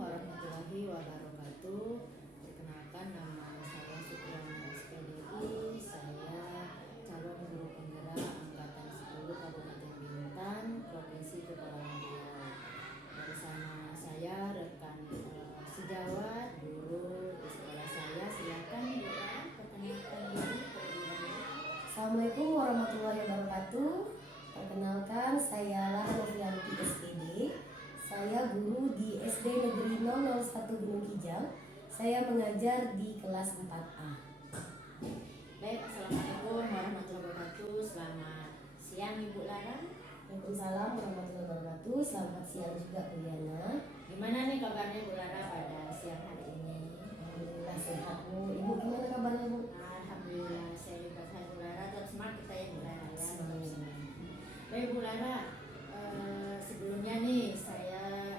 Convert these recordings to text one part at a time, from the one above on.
warahmatullahi wabarakatuh. Perkenalkan, nama saya Supriana SPDI. Saya calon guru penggerak angkatan 10 Kabupaten Bintan, Provinsi Kepulauan Riau. Bersama saya rekan sejawat guru di sekolah saya. Silakan perkenalkan diri terlebih dahulu. Assalamualaikum warahmatullahi wabarakatuh. Perkenalkan, saya Lara Novianti SPD. Saya guru di SD Negeri 001 Gunung Kijang. Saya mengajar di kelas 4A. Baik, Assalamualaikum warahmatullahi wabarakatuh. Selamat siang Ibu Lara. Waalaikumsalam warahmatullahi wabarakatuh. Selamat siang juga Bu Yana. Gimana nih kabarnya Bu Lara pada siang hari ini? Alhamdulillah sehat Bu. Ibu gimana kabarnya Bu? Alhamdulillah saya juga sehat Bu Lara. Tetap semangat kita ya Bu Lara ya. Semangat. Baik Bu Lara, sebelumnya nih saya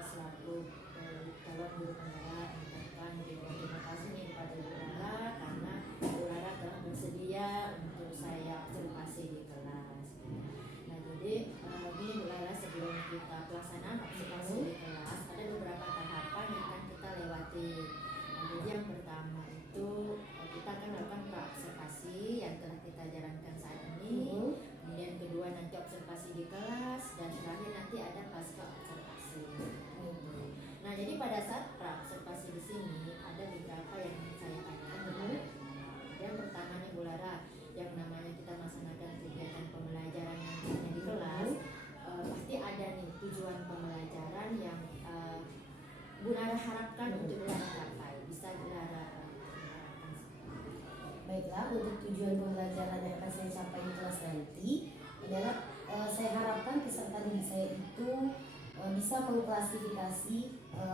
selaku calon guru penggerak mengucapkan terima kasih nih kepada Bu Lara karena Bu Lara telah bersedia untuk saya observasi di kelas. Nah jadi gini Bu Lara, sebelum kita pelaksanaan observasi di kelas ada beberapa tahapan yang akan kita lewati. Nah, jadi yang pertama itu kita akan melakukan praobservasi yang telah kita jalankan saat ini. Kemudian kedua nanti observasi di kelas, dan terakhir nanti ada pasca observasi. Nah jadi pada saat praobservasi di sini ada beberapa yang ingin saya tanyakan. Yang pertama nih Bu Lara, yang namanya kita melaksanakan kegiatan pembelajaran nantinya di kelas, pasti ada nih tujuan pembelajaran yang Bu Lara harapkan untuk Bu Lara capai. Bisa Bu Lara Baiklah, untuk tujuan pembelajaran yang akan saya capai di kelas nanti adalah saya harapkan peserta didik saya itu bisa mengklasifikasi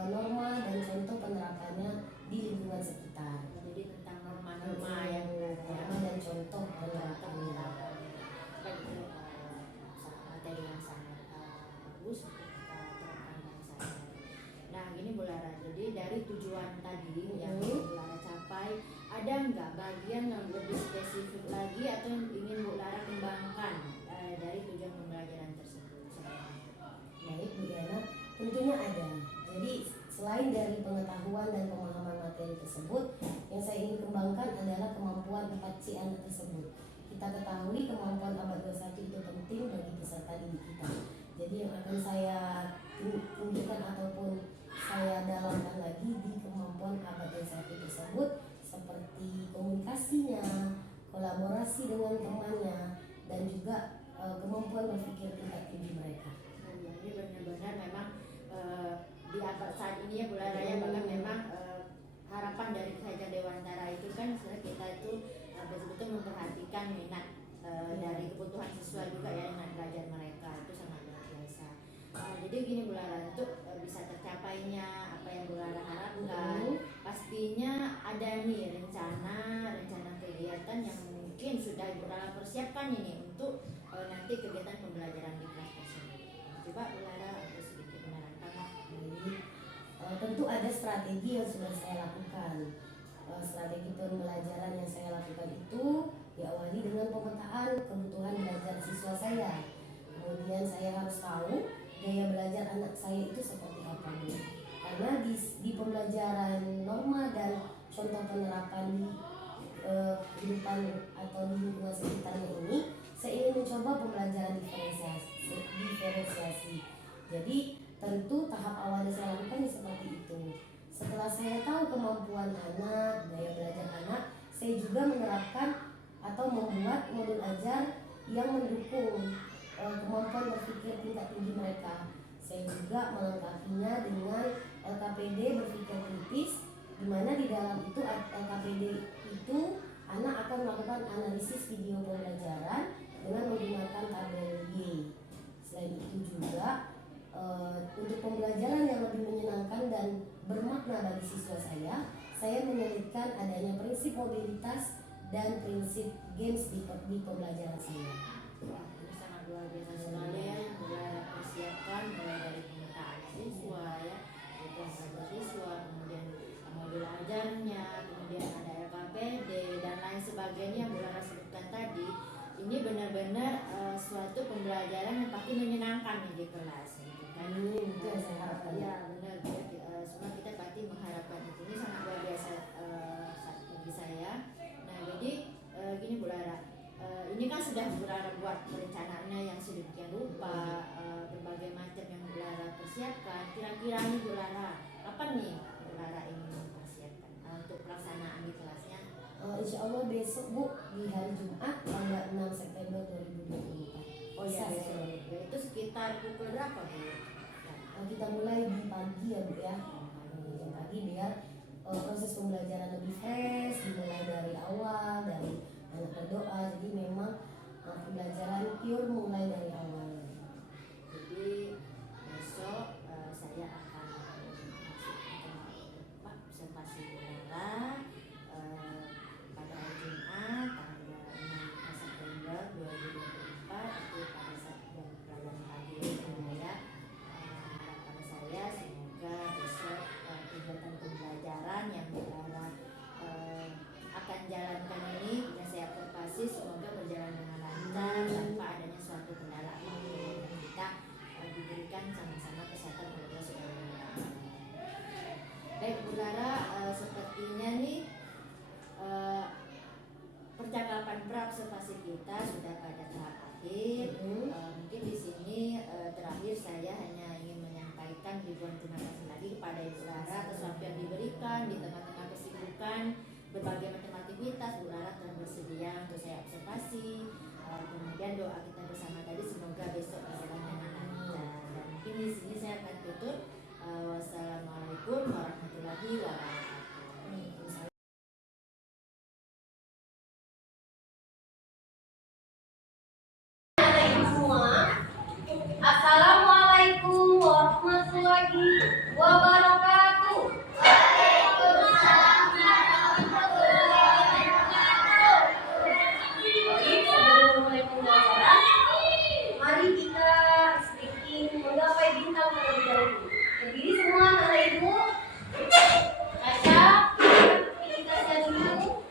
norma dan contoh penerapannya di lingkungan sekitar. Jadi tentang norma-norma yang norma dan contoh penerapannya. Baik, itu materi yang sangat bagus untuk kita terapkan bangsa. Nah gini Bu Lara, jadi dari tujuan tadi yang Bu Lara capai, ada nggak bagian yang lebih spesifik lagi atau yang ingin Bu Lara kembangkan dari tujuan pembelajaran tersebut? Baik Bu Yana, tentunya ada. Jadi selain dari pengetahuan dan pemahaman materi tersebut, yang saya ingin kembangkan adalah kemampuan 4C anak tersebut. Kita ketahui kemampuan abad 21 itu penting bagi peserta didik kita. Jadi yang akan saya tunjukkan ataupun saya dalamkan lagi di kemampuan abad 21 tersebut, seperti komunikasinya, kolaborasi dengan temannya, dan juga kemampuan berpikir tingkat tinggi mereka. Ini benar-benar memang di abad saat ini ya Bu Lara ya, bahkan memang harapan dari Kerajaan Dewantara itu kan kita itu betul-betul memperhatikan minat dari kebutuhan siswa juga ya dengan belajar mereka, itu sangat luar biasa. Jadi gini Bu Lara, untuk bisa tercapainya apa yang Bu Lara harapkan, pastinya ada nih rencana kegiatan yang mungkin sudah Bu Lara persiapkan ini untuk nanti kegiatan pembelajaran di kelas tersebut. Coba Bu Lara sedikit menerangkan. Tentu ada strategi yang sudah saya lakukan. Strategi pembelajaran yang saya lakukan itu diawali dengan pemetaan kebutuhan belajar siswa saya. Kemudian saya harus tahu gaya belajar anak saya itu seperti apa nih. Karena di pembelajaran norma dan contoh penerapan di kehidupan atau di lingkungan sekitarnya ini, saya ingin mencoba pembelajaran diferensiasi. Jadi tentu tahap awalnya saya lakukan seperti itu. Setelah saya tahu kemampuan anak, gaya belajar anak, saya juga menerapkan atau membuat modul ajar yang mendukung kemampuan berpikir tingkat tinggi mereka. Saya juga melengkapinya dengan LKPD berpikir kritis, di mana di dalam itu LKPD itu anak akan melakukan analisis video pembelajaran dengan menggunakan tabel Y. Selain itu juga untuk pembelajaran yang lebih menyenangkan dan bermakna bagi siswa saya menyelipkan adanya prinsip mobilitas dan prinsip games di pembelajaran saya. Wah, ini sangat luar biasa sekali ya yang Bu Lara persiapkan, mulai dari pemetaan siswa ya, kebutuhan siswa, kemudian modul ajarnya, kemudian ada LKPD dan lain sebagainya yang Bu Lara sebutkan tadi. Ini benar-benar suatu pembelajaran yang pasti menyenangkan di kelas gitu kan. Itu yang saya harapkan. Ya benar, mengharapkan itu. Ini sangat luar biasa bagi saya. Nah jadi gini Bu Lara, ini kan sudah Bu Lara buat perencanaannya yang sedemikian rupa, berbagai macam yang Bu Lara persiapkan. Kira-kira nih Bu Lara, kapan nih Bu Lara ingin mempersiapkan untuk pelaksanaan di kelasnya? Insya Allah besok Bu, di hari Jumat tanggal 6 September 2024. Oh ya besok. Itu sekitar pukul berapa Bu? Kita mulai di pagi ya Bu ya, jam pagi biar proses pembelajaran lebih fresh, dimulai dari awal, dari anak berdoa. Jadi memang pembelajaran pure mulai dari awal. Jadi besok saya akan masuk observasi udara pada hari Jumat tanggal 6 September 2024 itu pada saat jam pelajaran pagi ya. Harapan saya semoga besok kegiatan pembelajaran yang udara akan jalankan ini yang saya observasi semoga berjalan dengan lancar tanpa adanya suatu kendala apapun. Kita diberikan sama-sama kesehatan oleh Allah Subhanahu wa Ta'ala. Baik Bu Lara, sepertinya nih percakapan observasi kita sudah pada tahap akhir. Mungkin di sini terakhir saya hanya ingin menyampaikan ribuan terima kasih lagi kepada Ibu Lara atas waktu yang diberikan di tengah-tengah kesibukan berbagai macam aktivitas. Bu Lara telah bersedia untuk saya observasi. Kemudian doa kita bersama tadi semoga besok berjalan dengan lancar. Dan mungkin di sini saya akan tutup. Wassalamualaikum warahmatullahi wabarakatuh. Assalamualaikum warahmatullahi wabarakatuh. Waalaikumsalam warahmatullahi wabarakatuh. Baik, sebelum mulai pembelajaran, mari kita speaking menggapai bintang terlebih dahulu. Berdiri semua anak ibu. Caca, kita siap dulu.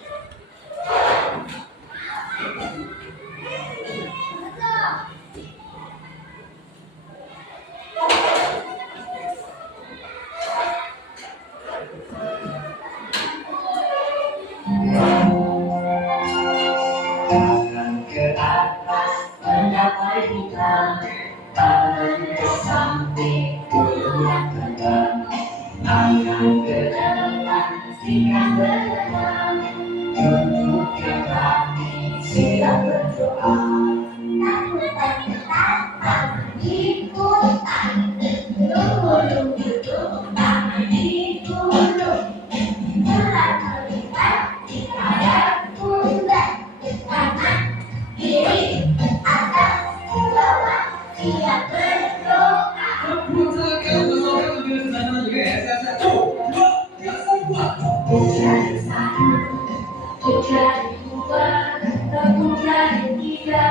Tangan ke atas mencapai bintang, tangan ke samping goyang kencang, tangan ke depan sikat berenang, tunjuk ke kaki siap berdoa. Tangan diputar, lurus tangan diturun, jalan melipat di kayak pundak. Kanan, kiri, atas, bawah, siap berdoa. Puja satu, puja dua, puja tiga,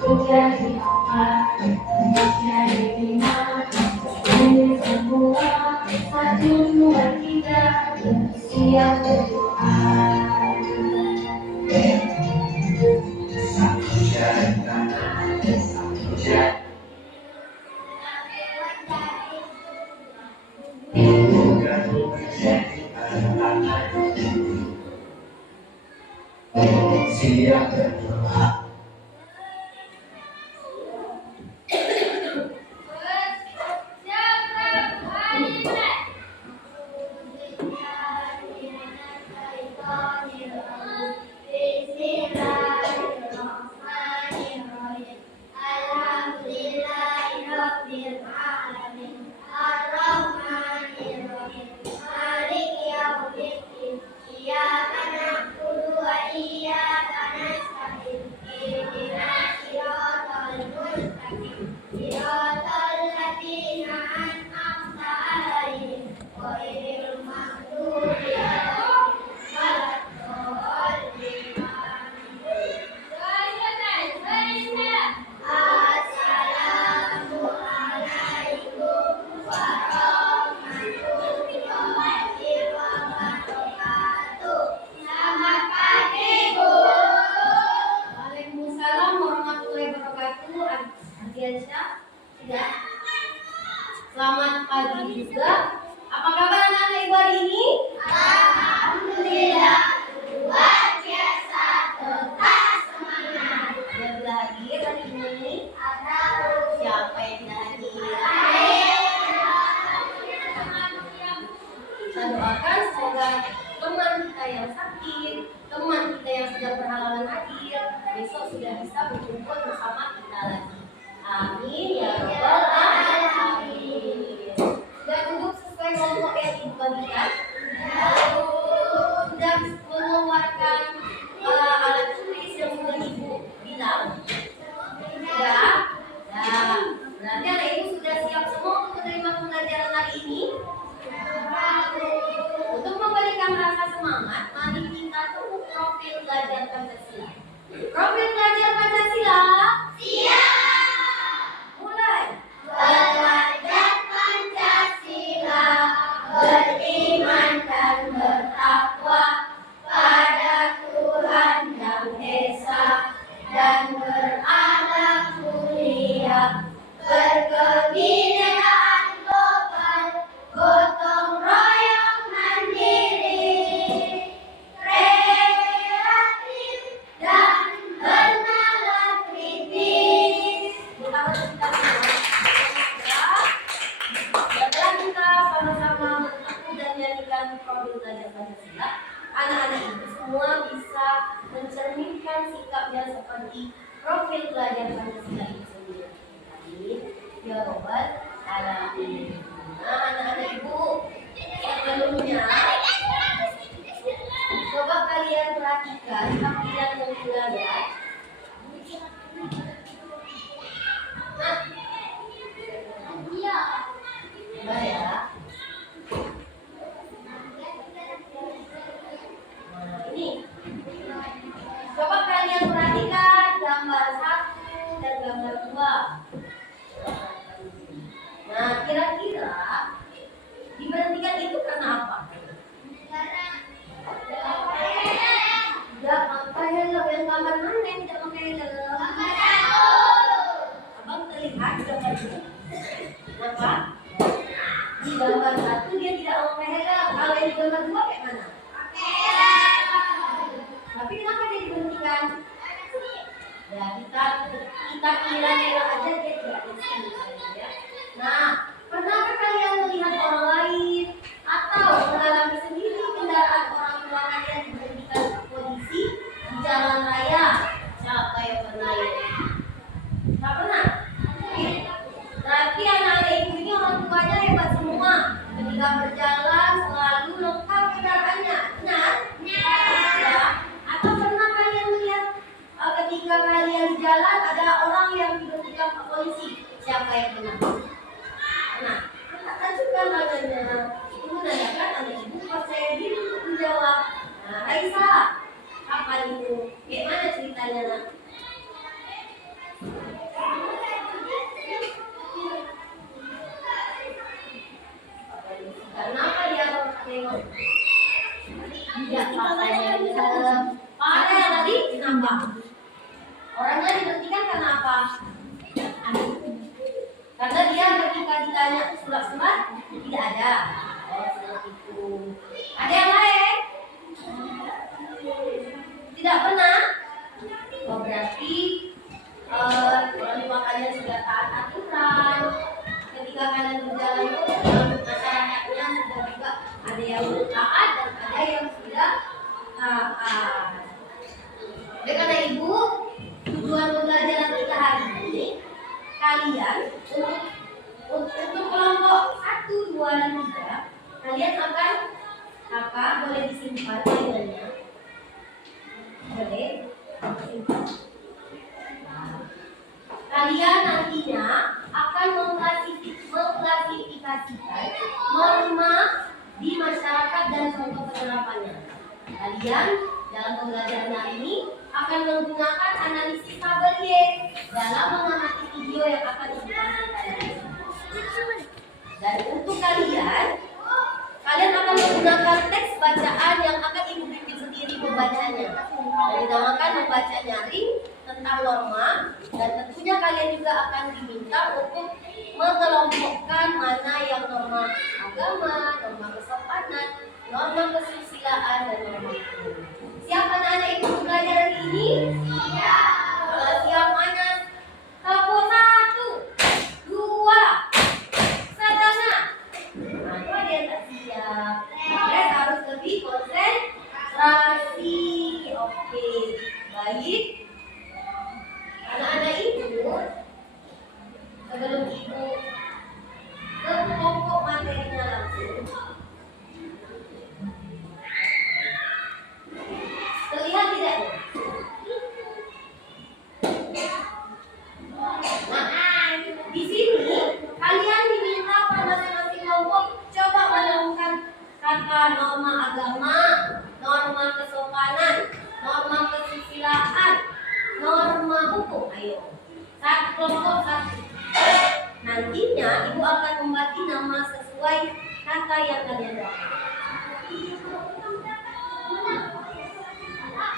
puja empat, puja lima, sepuluh semua, 1, 2, 3, siap berdoa. Satu jari kanan, satu jari gadu menjadi tangan, siap berdoa. yang sakit, teman kita yang sudah berhalangan hadir, besok sudah bisa berkumpul bersama kita lagi. Amin ya rabbal alamin. Sudah duduk sesuai kelompok yang Ibu bagikan? Sudah mengeluarkan alat tulis yang sudah Ibu bilang? Sudah? Nah, berarti anak Ibu sudah siap semua untuk menerima pembelajaran hari ini? Untuk memberikan rasa semangat, mari kita tunggu profil belajar Pancasila. Profil belajar Pancasila? Siap! Mulai! Belajar Pancasila, beriman dan bertakwa pada Tuhan Yang Esa, dan berakhlak mulia, berkebinekaan global, gotong royong mandiri, kreatif dan bernalar kritis. Setelah kita sama-sama mengaku dan menyanyikan profil belajar Pancasila, anak-anak Ibu semua bisa mencerminkan sikapnya seperti profil belajar Pancasila itu sendiri. Amin ya rabbal alamin. Nah, anak-anak Ibu, sebelumnya coba kalian perhatikan tampilan yang sudah ada. Nah, coba ya. Nah, ini. Coba kalian perhatikan gambar 1 dan gambar 2. Nah, kira-kira diberhentikan itu karena apa? Tidak pakai helm. Yang gambar mana yang tidak pakai helm? Abang terlihat gambar 2. Kenapa? Di gambar 1 dia tidak pakai helm. Kalau yang di gambar 2 kayak mana? Tapi kenapa dia diberhentikan? Ya, kita kira aja dia tidak berhenti, ya. Nah, pernahkah kalian melihat orang lain atau mengalami sendiri kendaraan orang tua kalian diberhentikan polisi di jalan raya? Siapa yang pernah ya? Tak pernah? Berarti anak-anak Ibu ini orang tuanya hebat semua. Ketika berjalan selalu lengkap kendaraannya. Benar? Ya. Atau pernah kalian melihat ketika kalian di jalan ada orang yang diberhentikan Pak polisi? Siapa yang pernah? Nah, kita ajukan tangannya. Ibu menanyakan anak Ibu percaya diri untuk menjawab. Nah, Raisa, kapan itu? Bagaimana ceritanya, nak? Kenapa dia harus tengok? Tidak pakai helm. Pada yang tadi kenapa? Orangnya diberhentikan karena apa? Karena dia ketika ditanya surat-surat tidak ada. Oh, seperti itu. Ada yang lain? Tidak pernah? Oh, berarti orang tua kalian sudah taat aturan. Ketika kalian berjalan itu masyarakatnya sudah juga ada yang taat dan ada yang sudah taat. Oleh karena Ibu, tujuan pembelajaran kita hari ini, kalian untuk kelompok 1, 2, dan 3, kalian akan boleh disimpan nilainya. Boleh disimpan. Kalian nantinya akan mengklasifikasikan norma di masyarakat dan contoh penerapannya. Kalian dalam pembelajaran hari ini akan menggunakan analisis tabel Y dalam mengamati video yang akan ditampilkan. Dan untuk kalian akan menggunakan teks bacaan yang akan Ibu bikin sendiri membacanya. Dan dinamakan membaca nyaring tentang norma, dan tentunya kalian juga akan diminta untuk mengelompokkan mana yang norma agama, norma kesopanan, norma kesusilaan, dan norma hukum. Siap anak-anak Ibu belajar hari ini? Siap. Kalau siap mana? Tepuk 1, 2, sadana. Nah, itu ada yang tak siap. Kalian harus lebih konsentrasi. konsentrasi. Oke, baik. Anak-anak ibu, sebelum ibu ke pokok materinya langsung, terlihat tidak? Nah, di sini kalian diminta pada masing-masing kelompok coba menemukan kata norma agama, norma kesopanan, norma kesusilaan, norma hukum. Ayo, satu kelompok satu. Nantinya ibu akan membagi nama sesuai kata yang kalian dapat.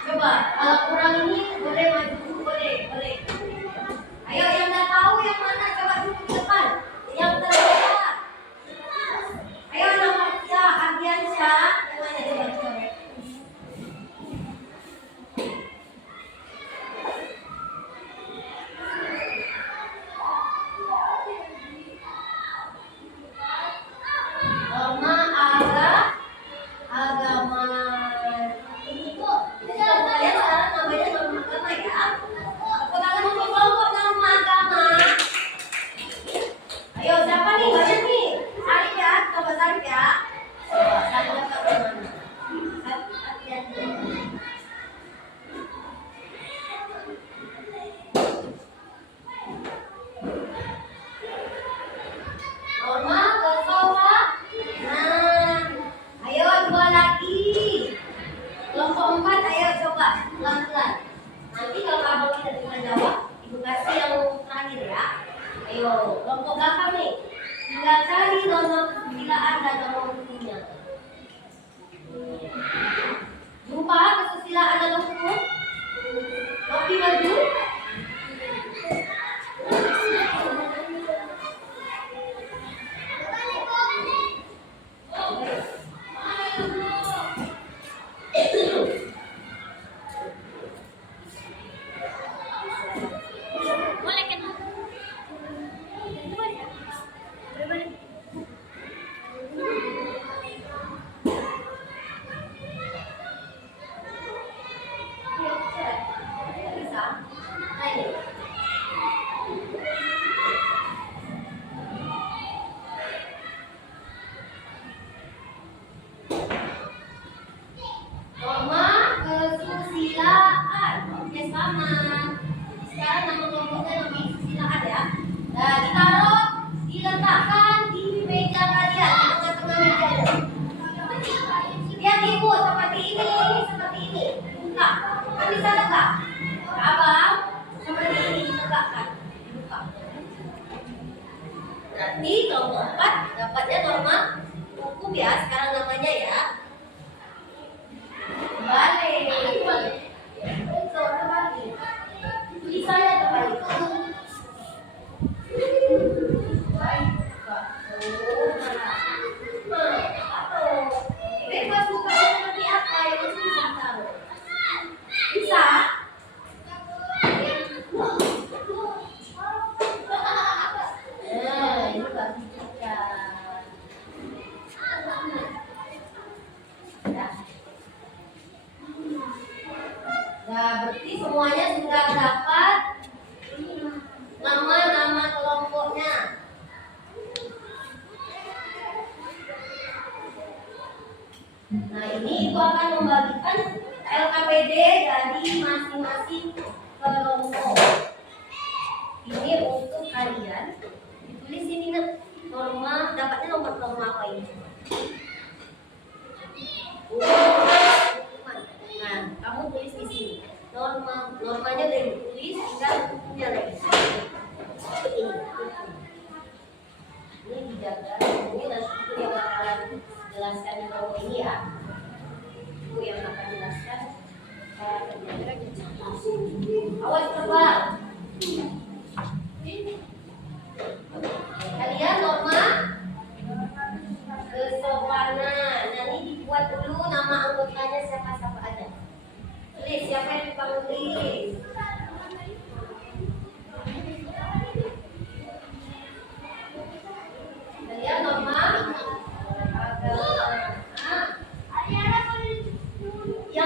Coba, kalau kurang ini boleh maju, boleh. Ayo yang nggak tahu yang mana coba duduk di depan. Yang terdekat. Ayo nama ya Ardiansyah. Yang mana coba. Norma agama. Kalian sekarang namanya norma agama ya. Tangan untuk kelompok norma agama. Ayo siapa nih? Banyak nih. Sarip ya, coba Sarip ya. Sarip dapat mana? Hati-hati. Norma kesopanan. Nah, ayo dua lagi. Kelompok 4, ayo coba pelan-pelan. Nanti kalau abang tidak bisa jawab, ibu kasih yang terakhir ya. Ayo, kelompok belakang nih. Tinggal cari norma kesusilaan dan norma hukumnya. Jumpa kesusilaan dan hukum. Kopi maju. Bisa? Nah ini. Norma kesusilaan. Oke, selamat. Sekarang nama kelompoknya nama kesusilaan ya. Nah, ditaruh, diletakkan di meja kalian, di tengah-tengah meja. Lihat ibu seperti ini. Buka. Kan bisa tegak. Abang, seperti ini ditegakkan. Dibuka. Nanti kelompok 4 dapatnya norma hukum ya. Sekarang namanya ya. Balik. Terbalik. Tulisannya terbalik. Bebas buka seperti apa yang bisa tahu. Bisa? Ini bagi kita. Nah, berarti semuanya sudah dapat nama-nama kelompoknya. Nah, ini ibu akan membagikan LKPD dari masing-masing kelompok. Ini untuk kalian. Ditulis ini norma, dapatnya nomor apa ini? Nah, kamu tulis di sini. Normanya udah ditulis, tinggal hukumnya lagi. Ini dijaga. Ini nanti itu yang bakalan jelaskan di kelompok ini ya. Ibu yang akan jelaskan cara kerjanya. Awas terbang. Kalian norma kesopanan. Nah, ini dibuat dulu nama anggotanya siapa-siapa aja. Tulis siapa yang dipanggil. Kalian norma agama. Ya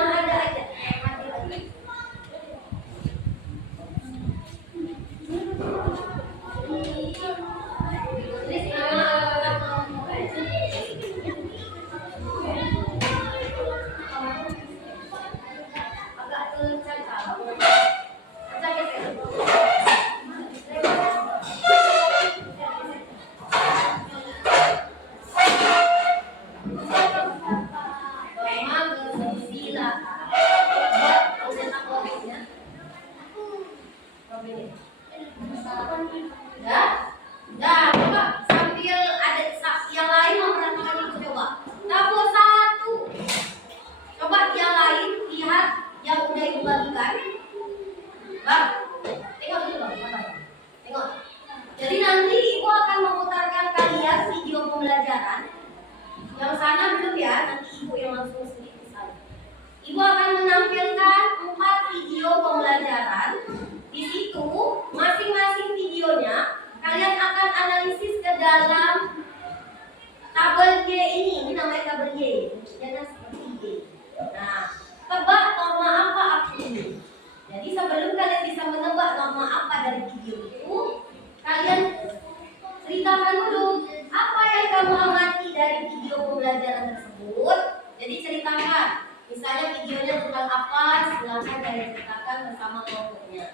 Misalnya videonya tentang apa, silahkan kalian ceritakan bersama kelompoknya.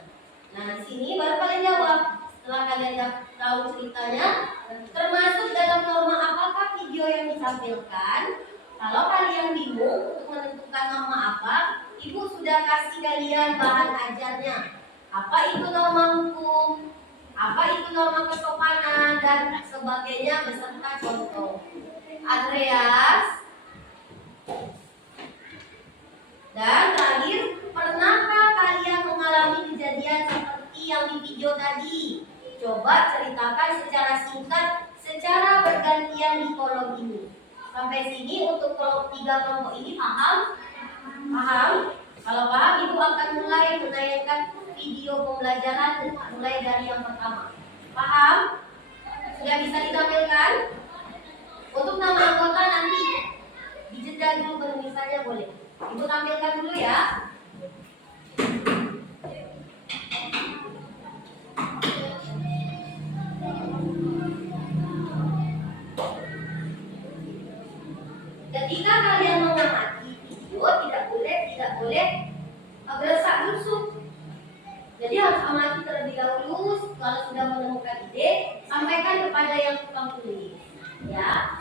Nah, di sini baru kalian jawab. Setelah kalian tahu ceritanya, termasuk dalam norma apakah video yang ditampilkan. Kalau kalian bingung untuk menentukan norma apa, Ibu sudah kasih kalian bahan ajarnya. Apa itu norma hukum, apa itu norma kesopanan, dan sebagainya beserta contoh. Andreas. Dan terakhir, pernahkah kalian mengalami kejadian seperti yang di video tadi? Coba ceritakan secara singkat, secara bergantian di kolom ini. Sampai sini untuk tiga kelompok ini paham? Paham? Kalau paham, Ibu akan mulai menayangkan video pembelajaran mulai dari yang pertama. Paham? Sudah bisa ditampilkan? Untuk nama anggota nanti dijeda dulu penulisannya boleh. Ibu tampilkan dulu ya. Ketika kalian mengamati video, tidak boleh berdesak busuk. Jadi harus amati terlebih dahulu. Kalau sudah menemukan ide, sampaikan kepada yang tukang tulis. Ya.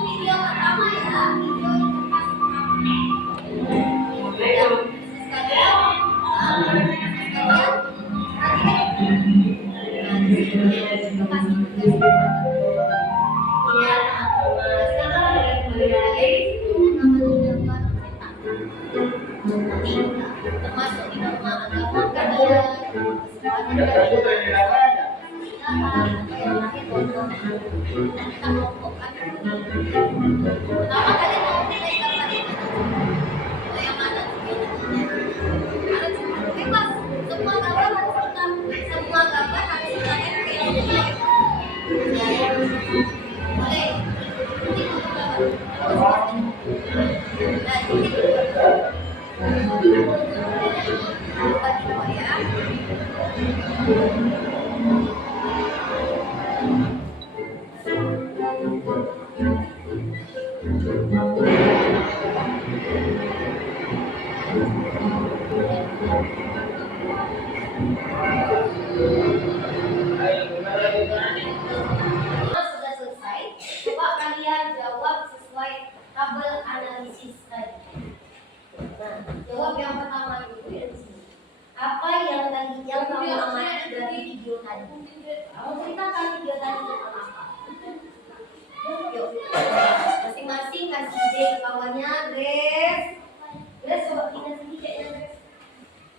Video pertama ya, video termasuk di norma agama kalian. Kenapa kalian mau pilih gambar ini? Oh, yang mana? Bebas. Semua gambar harus kita, semua gambar harus kita tempel. Boleh. Ini gambar. Nah, ini ya. Sudah selesai. Coba kalian jawab sesuai tabel analisis tadi. Nah, jawab yang pertama dulu ya di sini. Apa yang tadi yang kamu amati dari video tadi? Kamu ceritakan video tadi tentang apa? Yuk, masing-masing kasih ide ke kawannya. Grace, Grace coba ingat sedikit ya Grace.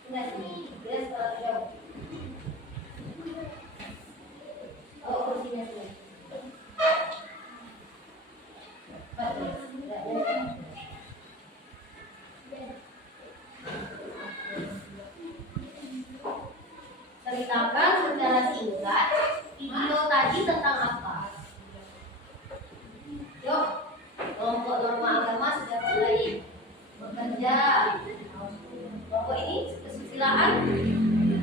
Ingat sini, Grace jauh. Oh, kursinya sini. Ceritakan secara singkat video tadi tentang apa? Yuk, kelompok norma agama sudah mulai bekerja. Kelompok ini kesusilaan.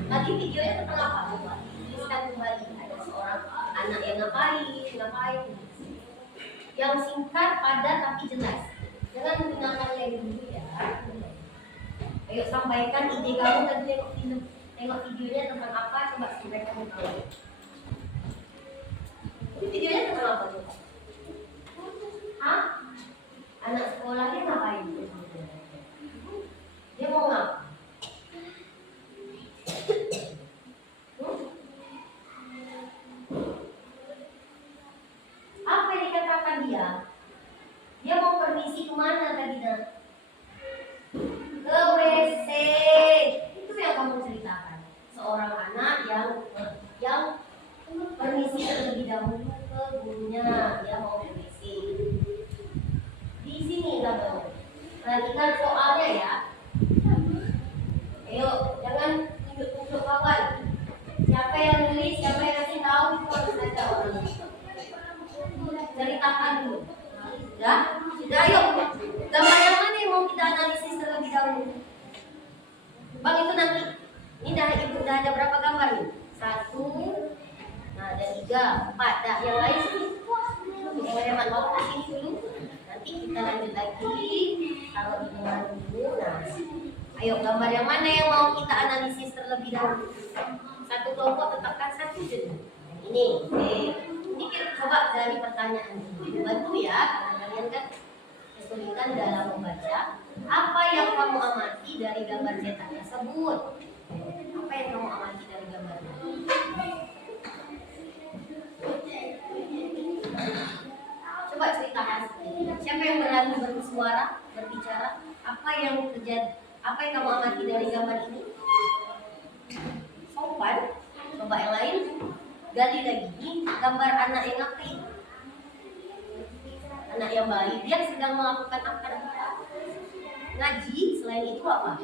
Tadi videonya tentang apa? Coba tuliskan kembali. Ada seorang anak yang ngapain. Yang singkat, padat tapi jelas. Jangan menggunakan label dulu ya. Ayo sampaikan ide kamu tadi tengok videonya tentang apa, coba sampaikan kamu tahu. Ini videonya tentang apa coba? Hah? Anak sekolahnya ngapain? Dia mau ngapa? Apa yang dikatakan dia? Dia mau permisi kemana tadi dah? Ke WC. Itu yang kamu ceritakan. Seorang anak yang permisi terlebih dahulu ke gurunya. Sudah, ayo. Gambar yang mana yang mau kita analisis terlebih dahulu? Bang, itu nanti. Ini udah ada berapa gambar nih? 1, nah ada 3, 4. Nah, yang lain sini. Yang hemat mau ke sini dulu. Nanti kita lanjut lagi. Taruh di bawah dulu. Nah, ayo gambar yang mana yang mau kita analisis terlebih dahulu? Satu kelompok tetapkan satu saja. Ini, ini kita coba dari pertanyaan ini. Bantu ya, karena kalian kan kesulitan dalam membaca. Apa yang kamu amati dari gambar cetak tersebut? Apa yang kamu amati dari gambarnya? Coba ceritakan. Siapa yang berani bersuara, berbicara? Apa yang terjadi? Apa yang kamu amati dari gambar ini? Sopan. Coba yang lain. Gali lagi. Ini gambar anak yang ngapain? Anak yang baik. Dia sedang melakukan apa? Ngaji. Selain itu apa?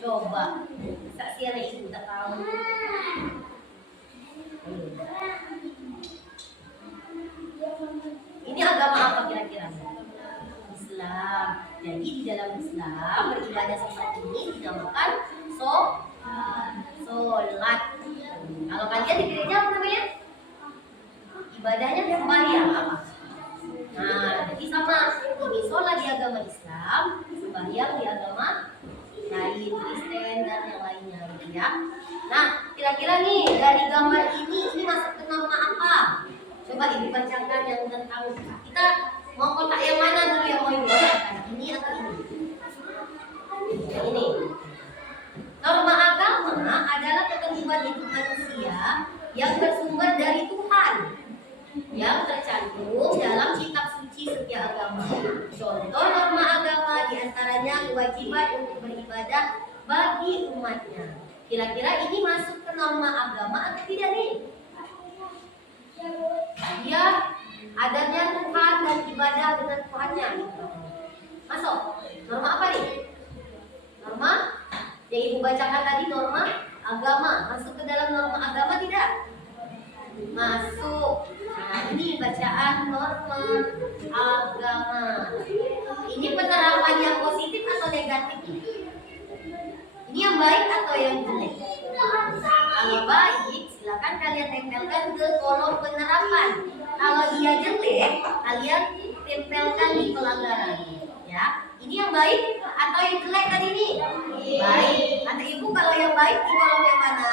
Coba. Saksiannya itu tak tahu. Ini agama apa kira-kira? Islam. Jadi di dalam Islam beribadah seperti ini dinamakan sholat. Kalau kalian di gereja apa namanya? Ibadahnya sembahyang apa? Nah, jadi sama. Ini sholat di agama Islam, sembahyang di agama lain, Kristen dan yang lainnya, gitu ya. Nah, kira-kira nih dari gambar ini masuk ke norma apa? Coba ibu bacakan yang tentang kita mau kotak yang mana dulu yang mau ibu bacakan? Ini atau ini? Yang ini. Norma agama adalah ketentuan hidup manusia yang bersumber dari Tuhan, yang tercantum dalam kitab suci setiap agama. Contoh norma agama diantaranya kewajiban untuk beribadah bagi umatnya. Kira-kira ini masuk ke norma agama atau tidak nih? Ya, adanya Tuhan dan ibadah dengan Tuhannya. Masuk. Norma apa nih? Norma yang ibu bacakan tadi, norma agama. Masuk ke dalam norma agama tidak? Masuk. Nah, ini bacaan norma agama. Ini penerapan yang positif atau negatif? Ini yang baik atau yang jelek? Kalau baik, silakan kalian tempelkan ke kolom penerapan. Kalau dia jelek, kalian tempelkan di pelanggaran. Ya, ini yang baik atau yang jelek tadi ini? Baik. Kata ibu kalau yang baik di kolom yang mana?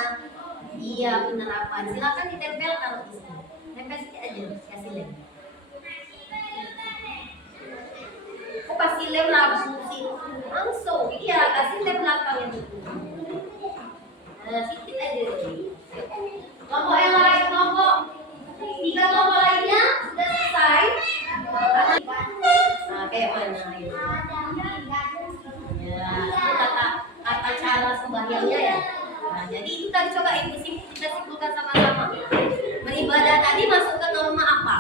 Iya, penerapan. Silakan ditempel kalau di sini. Tempel sedikit aja, kasih lem. Kok kasih lem langsung? Iya, kasih lem belakang yang itu. Nah, sedikit aja. Kelompok yang lain, kelompok 3 kelompok lainnya sudah selesai. Nah, kayak mana? Ya, itu tata cara sembahyangnya ya. Nah, jadi itu tadi coba ibu kita simpulkan sama-sama. Beribadah tadi masuk ke norma apa?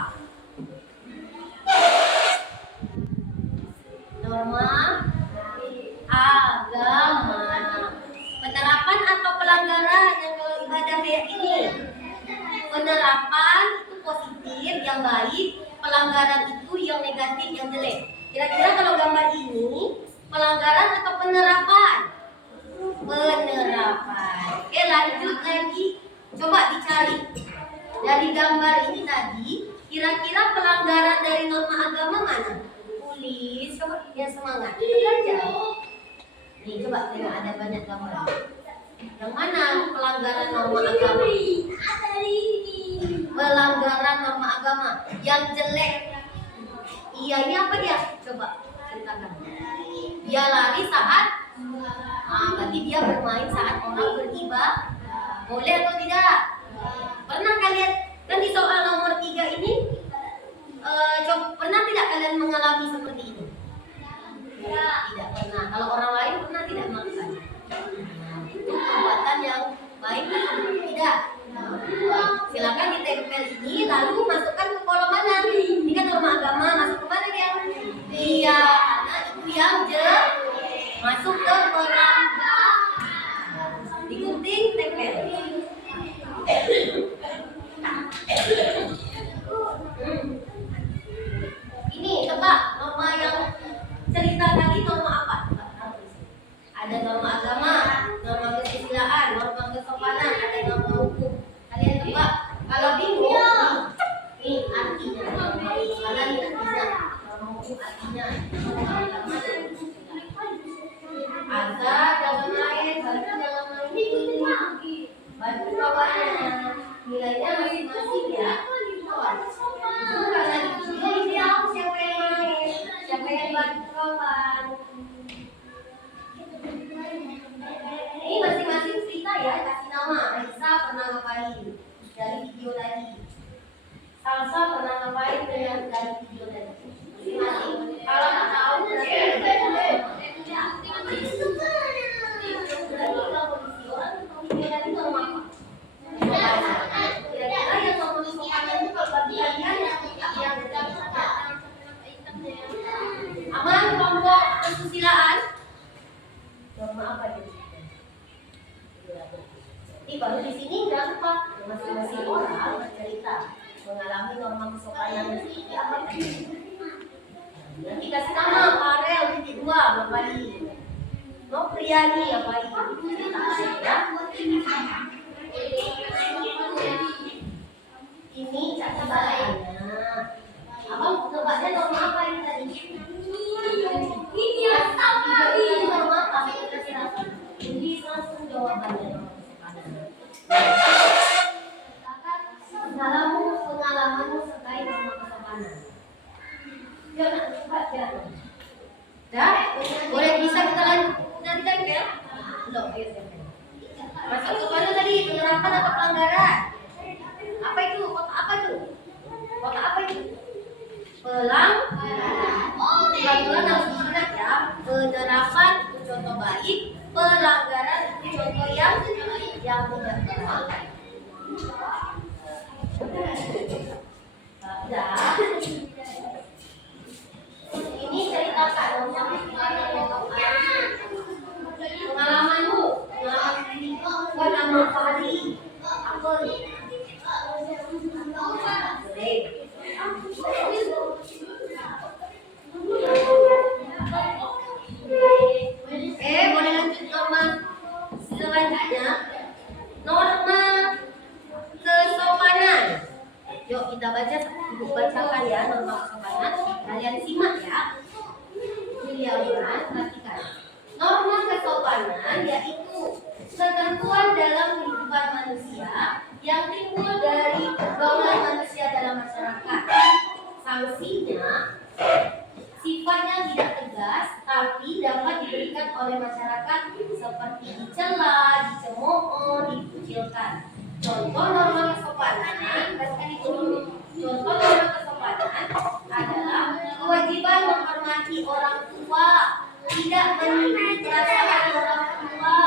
Norma agama. Penerapan atau pelanggaran yang kalau ibadah kayak ini? Penerapan itu positif, yang baik. Pelanggaran itu yang negatif, yang jelek. Kira-kira kalau gambar ini pelanggaran atau penerapan? Penerapan. Oke, lanjut lagi. Coba dicari. Dari gambar ini tadi, kira-kira pelanggaran dari norma agama mana? Tulis, coba yang semangat. Belajar. Nih, coba tengok ada banyak gambar. Yang mana pelanggaran norma agama? Pelanggaran norma agama yang jelek. Iya, ini apa dia? Coba ceritakan. Dia lari saat berarti dia bermain saat orang beribadah. Boleh atau tidak? Pernah kalian kan di soal nomor 3 ini pernah tidak kalian mengalami seperti ini? Tidak pernah. Kalau orang lain pernah tidak melakukan? Itu perbuatan yang baik atau tidak? Silakan ditempel ini lalu masukkan ke kolom mana? Ini kan norma agama, masuk ke mana dia? Iya, karena itu yang masuk ke pelanggaran. Digunting, tempel. Ini tebak. artinya azab dalam ayat, batu dalam ayat, batu kawannya nilainya masing-masing ya. Itu karena dia siapa yang main, siapa yang batu kawan. Ini masing-masing cerita ya, kasih nama. Raisa pernah ngapain dari video tadi. Salsa pernah ngapain dari video tadi. Masing-masing. Kalau nggak tahu berarti kira-kira yang ngomong sopannya itu kalau bagi kalian yang aman kelompok kesusilaan. Norma apa jadi? Ini baru di sini berapa? Masing-masing orang bercerita mengalami norma kesopanan seperti apa? Nanti kasih nama Farel titik 2 ngapain? Nopriani ngapain? Ya. Ini catatannya. Abang tebaknya norma apa ini tadi? Ini norma apa? Jadi langsung jawabannya norma kesopanan. Pengalamanmu terkait norma kesopanan. Ya, coba ya. Dah, boleh bisa kita lanjutkan ya? Belum, ayo silakan. Masa kesopanan tadi penerapan atau pelanggaran? Apa itu? Kota apa itu? Kota apa itu? Pelanggaran harus ingat ya. Penerapan itu contoh baik, pelanggaran itu contoh yang tidak baik. Dah. Ini cerita Kak Norma pengalamanmu, bukan nama Fahri. Apa nih? Boleh lanjut norma selanjutnya. Norma kesopanan. Yuk kita bacakan ya norma kesopanan. Kalian simak ya. Dilihat, perhatikan. Norma kesopanan yaitu ketentuan dalam kehidupan manusia yang timbul dari pergaulan manusia dalam masyarakat. Sanksinya sifatnya tidak tegas, tapi dapat diberikan oleh masyarakat seperti dicela, dicemooh, dikucilkan. Contoh norma kesopanan, contoh norma kesopanan adalah kewajiban menghormati orang tua, tidak menyinggung perasaan orang tua,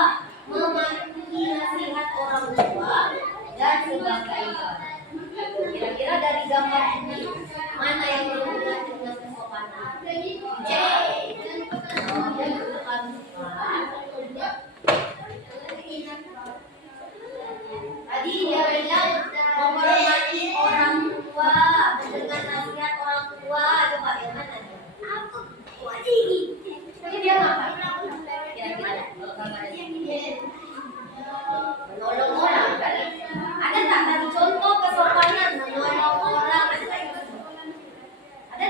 mematuhi nasihat orang tua, dan sebagainya. Kira-kira dari gambar ini mana yang berhubungan dengan kesopanan? Tadi dia bilang menghormati orang tua, mendengar nasihat orang tua. Coba yang mana dia? Tapi dia ngapain? Kira-kira menolong orang kan? Ada tak tadi contoh kesopanan menolong orang? Ada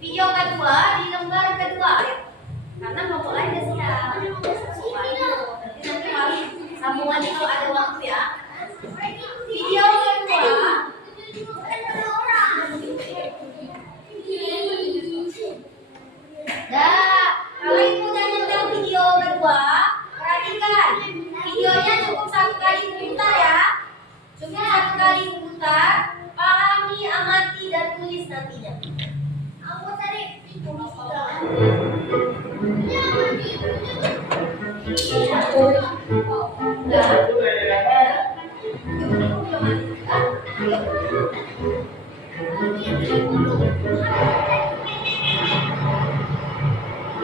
Video kedua di lembar kedua ya. Karena pemulai udah siap. Nanti paling sambungan itu ada waktu ya. Video kedua. Dah, kalau ibu udah nonton video kedua, perhatikan. Videonya cukup satu kali putar ya. Cukup satu kali putar. Pahami, amati, dan tulis nantinya. Aku tadi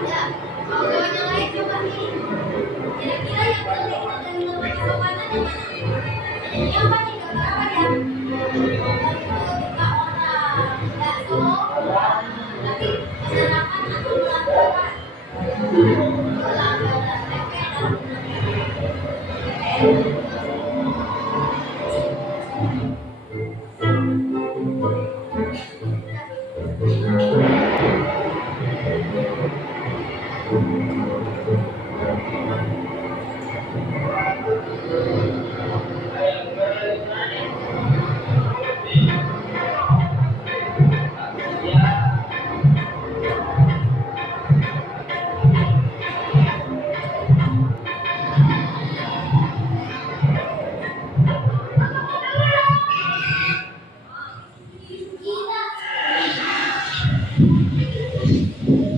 ya, kalau yang lain coba nih. Kira-kira yang penting dari nomor jawabannya yang mana? Yang paling gambar apa ya? Tiga orang. Ya, so. Tapi masyarakat atau pelanggaran? Pelanggaran.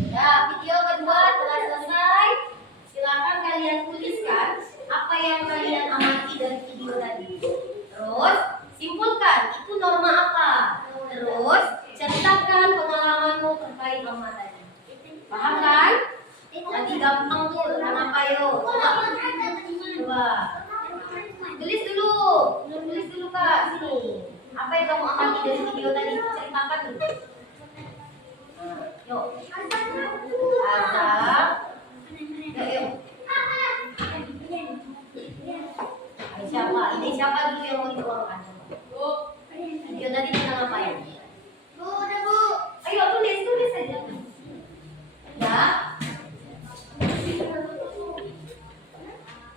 Ya, video kedua telah selesai. Silakan kalian tuliskan apa yang kalian amati dari video tadi. Terus simpulkan itu norma apa. Terus ceritakan pengalamanmu terkait norma tadi. Paham kan? Tadi gampang tuh tentang apa yuk? Coba. Tulis dulu. Tulis dulu Kak sini. Apa yang kamu amati dari video tadi? Ceritakan dulu. Yuk. Azab. Yuk. Siapa? Ini siapa dulu yang mau dituangkan? Video tadi tentang apa ya? Ayo tulis saja. Ya.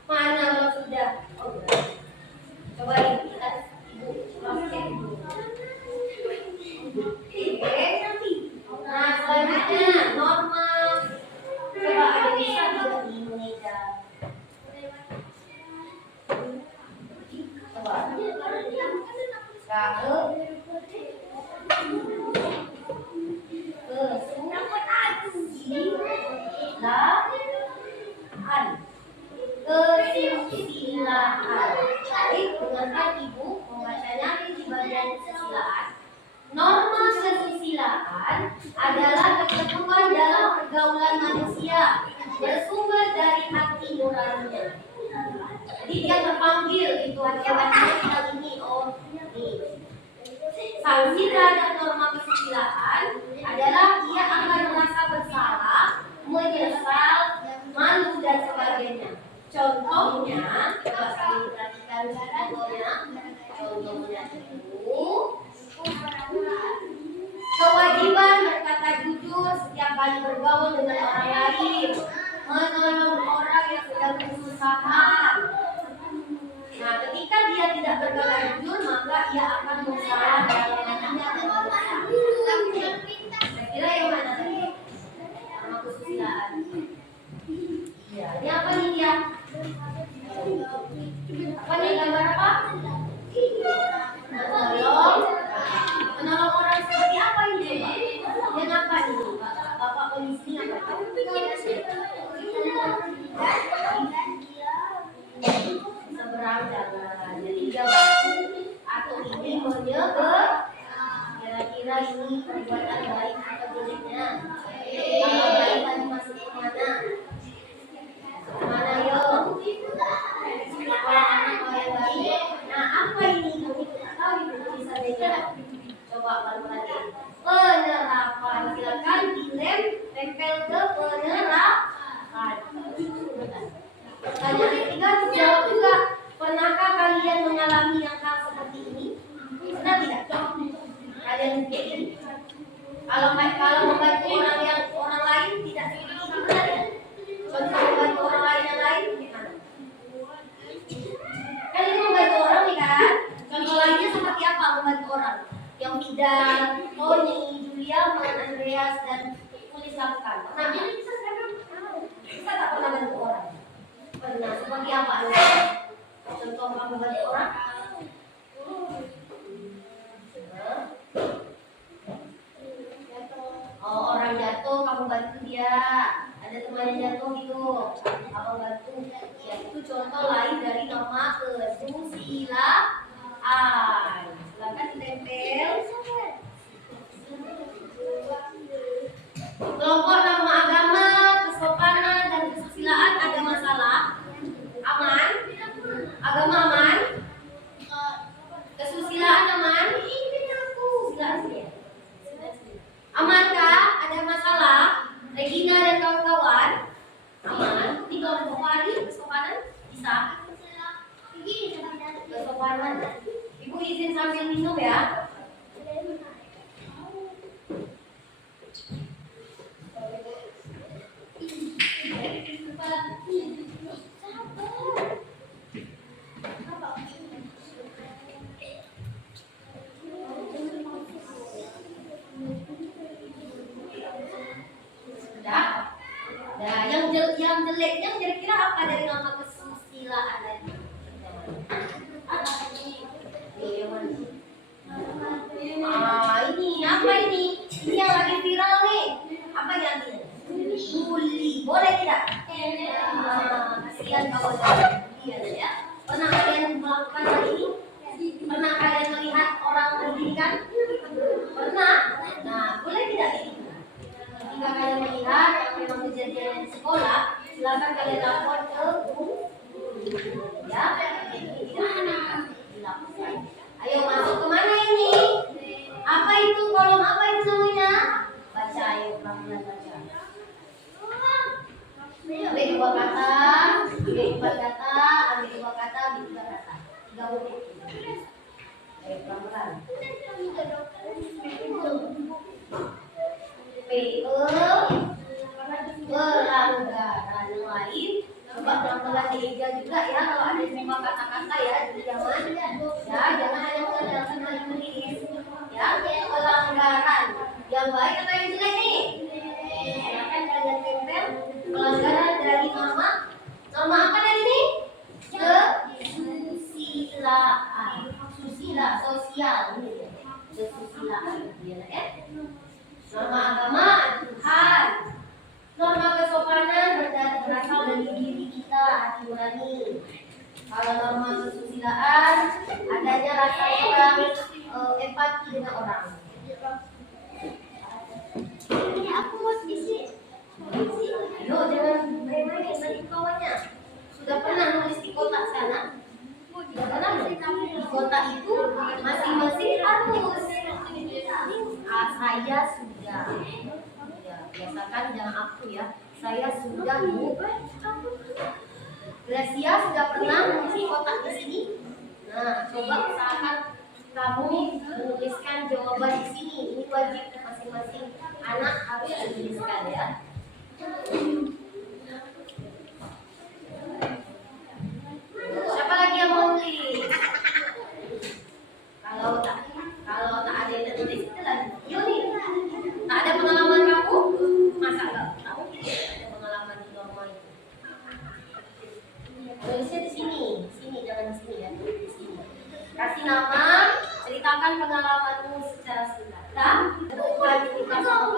Mana kalau sudah? Oh, coba kita ibu langsung dulu. Nah, selanjutnya norma. Coba ada bisa juga di meja. Coba. Kesusilaan. Baik, dengarkan ibu membacanya di bagian kesusilaan. Norma kesusilaan adalah ketentuan dalam pergaulan manusia bersumber dari hati nuraninya. Jadi dia terpanggil itu hati-hatinya kita ini. Oh, nih. Sanksi terhadap norma kesusilaan adalah ia akan merasa bersalah, menyesal, malu dan sebagainya. Contohnya, coba sambil perhatikan contohnya. Contohnya itu kewajiban berkata jujur setiap kali bergaul dengan orang lain, menolong orang yang sedang kesusahan. Nah, ketika dia tidak berkata jujur, maka ia akan bersalah dalam hatinya dan berdosa. Saya kira yang mana tadi? Norma kesusilaan. Iya, ini apa nih dia? Apa nih gambar apa? Menolong orang seperti apa ini coba? Yang apa ini? Bapak polisi apa? Seberang jalan. Jadi dia atau ini menyeber. Kira-kira ini perbuatan dan tulis lakukan. Pernah nggak? Kita tak pernah bantu orang. Pernah. Seperti apa? Contoh kamu bantu orang? Oh, orang jatuh kamu bantu dia. Ada temannya jatuh gitu. Abang bantu. Ya, itu contoh lain dari nama kesusilaan. Silakan ditempel. Kelompok nama agama, kesopanan dan kesusilaan ada masalah? Aman? Agama aman? Kesusilaan aman? Amankah? Ada masalah? Regina dan kawan-kawan? Aman? Di kelompok padi, kesopanan? Bisa? Kesopanan. Ibu izin sambil minum ya. Nah, yang jeleknya kira-kira apa dari nama kesusilaan tadi? Ini apa ini? Ini yang lagi viral nih. Apa yang ini? Bully. Boleh tidak? Kasihan kawan-kawan. Iya ya. Pernah kalian melakukan hal ini? Pernah kalian melihat orang pendidikan? Pernah. Nah, boleh tidak ini? Jika kalian melihat yang memang kejadian di sekolah, silakan kalian lapor ke guru. Ya, dilakukan. Ayo masuk kemana ini? Apa itu kolom apa itu namanya? Baca, ayo pelan-pelan baca. Ambil 2 kata, ambil 4 kata, ambil 2 kata, ambil 3 kata. 3 menit. Ayo pelan-pelan. Pelanggaran lain. Coba pelan-pelan dieja juga ya kalau ada 5 kata-kata ya, jangan hanya mengandalkan hal menulis ya. Pelanggaran yang baik atau yang jelek nih? Silakan kalian tempel pelanggaran dari nama apa tadi nih? Kesusilaan, susila sosial, kesusilaan ya. Norma agama Tuhan. Norma kesopanan berasal dari diri kita, hati nurani. Kalau norma kesusilaan adanya rasa orang empati dengan orang. Ini aku mau isi. Ayo jangan main-main nanti kawannya. Sudah pernah nulis di kotak sana? Sudah pernah nulis di kotak itu masing-masing harus. Saya sudah. Ya, biasakan jangan aku ya. Saya sudah Bu. Gracia sudah pernah mengisi kotak di sini. Nah, coba usahakan kamu menuliskan jawaban di sini. Ini wajib masing-masing anak harus menuliskan ya. Siapa lagi yang mau nulis? Kalau tak ada yang nulis itu lagi. Yuk nih. Tak ada pengalaman kamu? Masa enggak tahu ada pengalaman di norma itu? Tulisnya di sini jangan di sini ya. Di sini. Kasih nama, ceritakan pengalamanmu secara singkat. Dan bukan cerita sama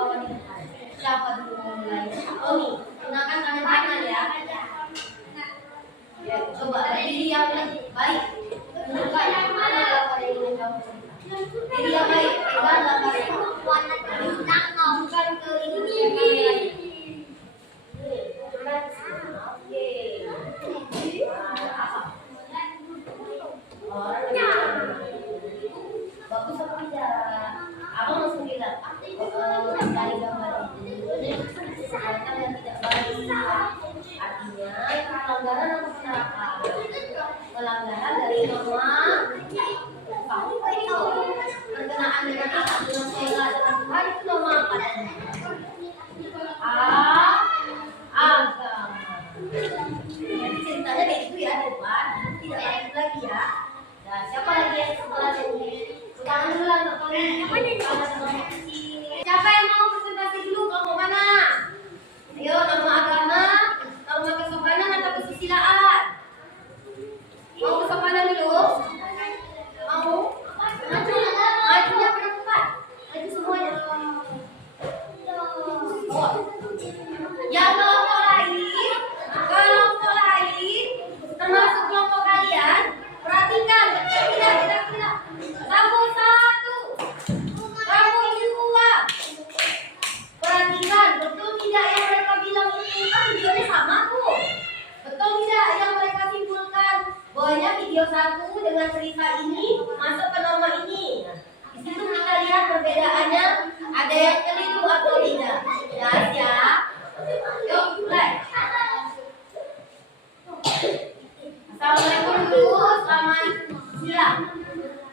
Pokoknya video 1 dengan cerita ini masuk ke norma ini. Nah, di situ kita lihat perbedaannya ada yang keliru atau tidak. Jelas ya? Yuk, mulai. Assalamualaikum dulu, selamat siang.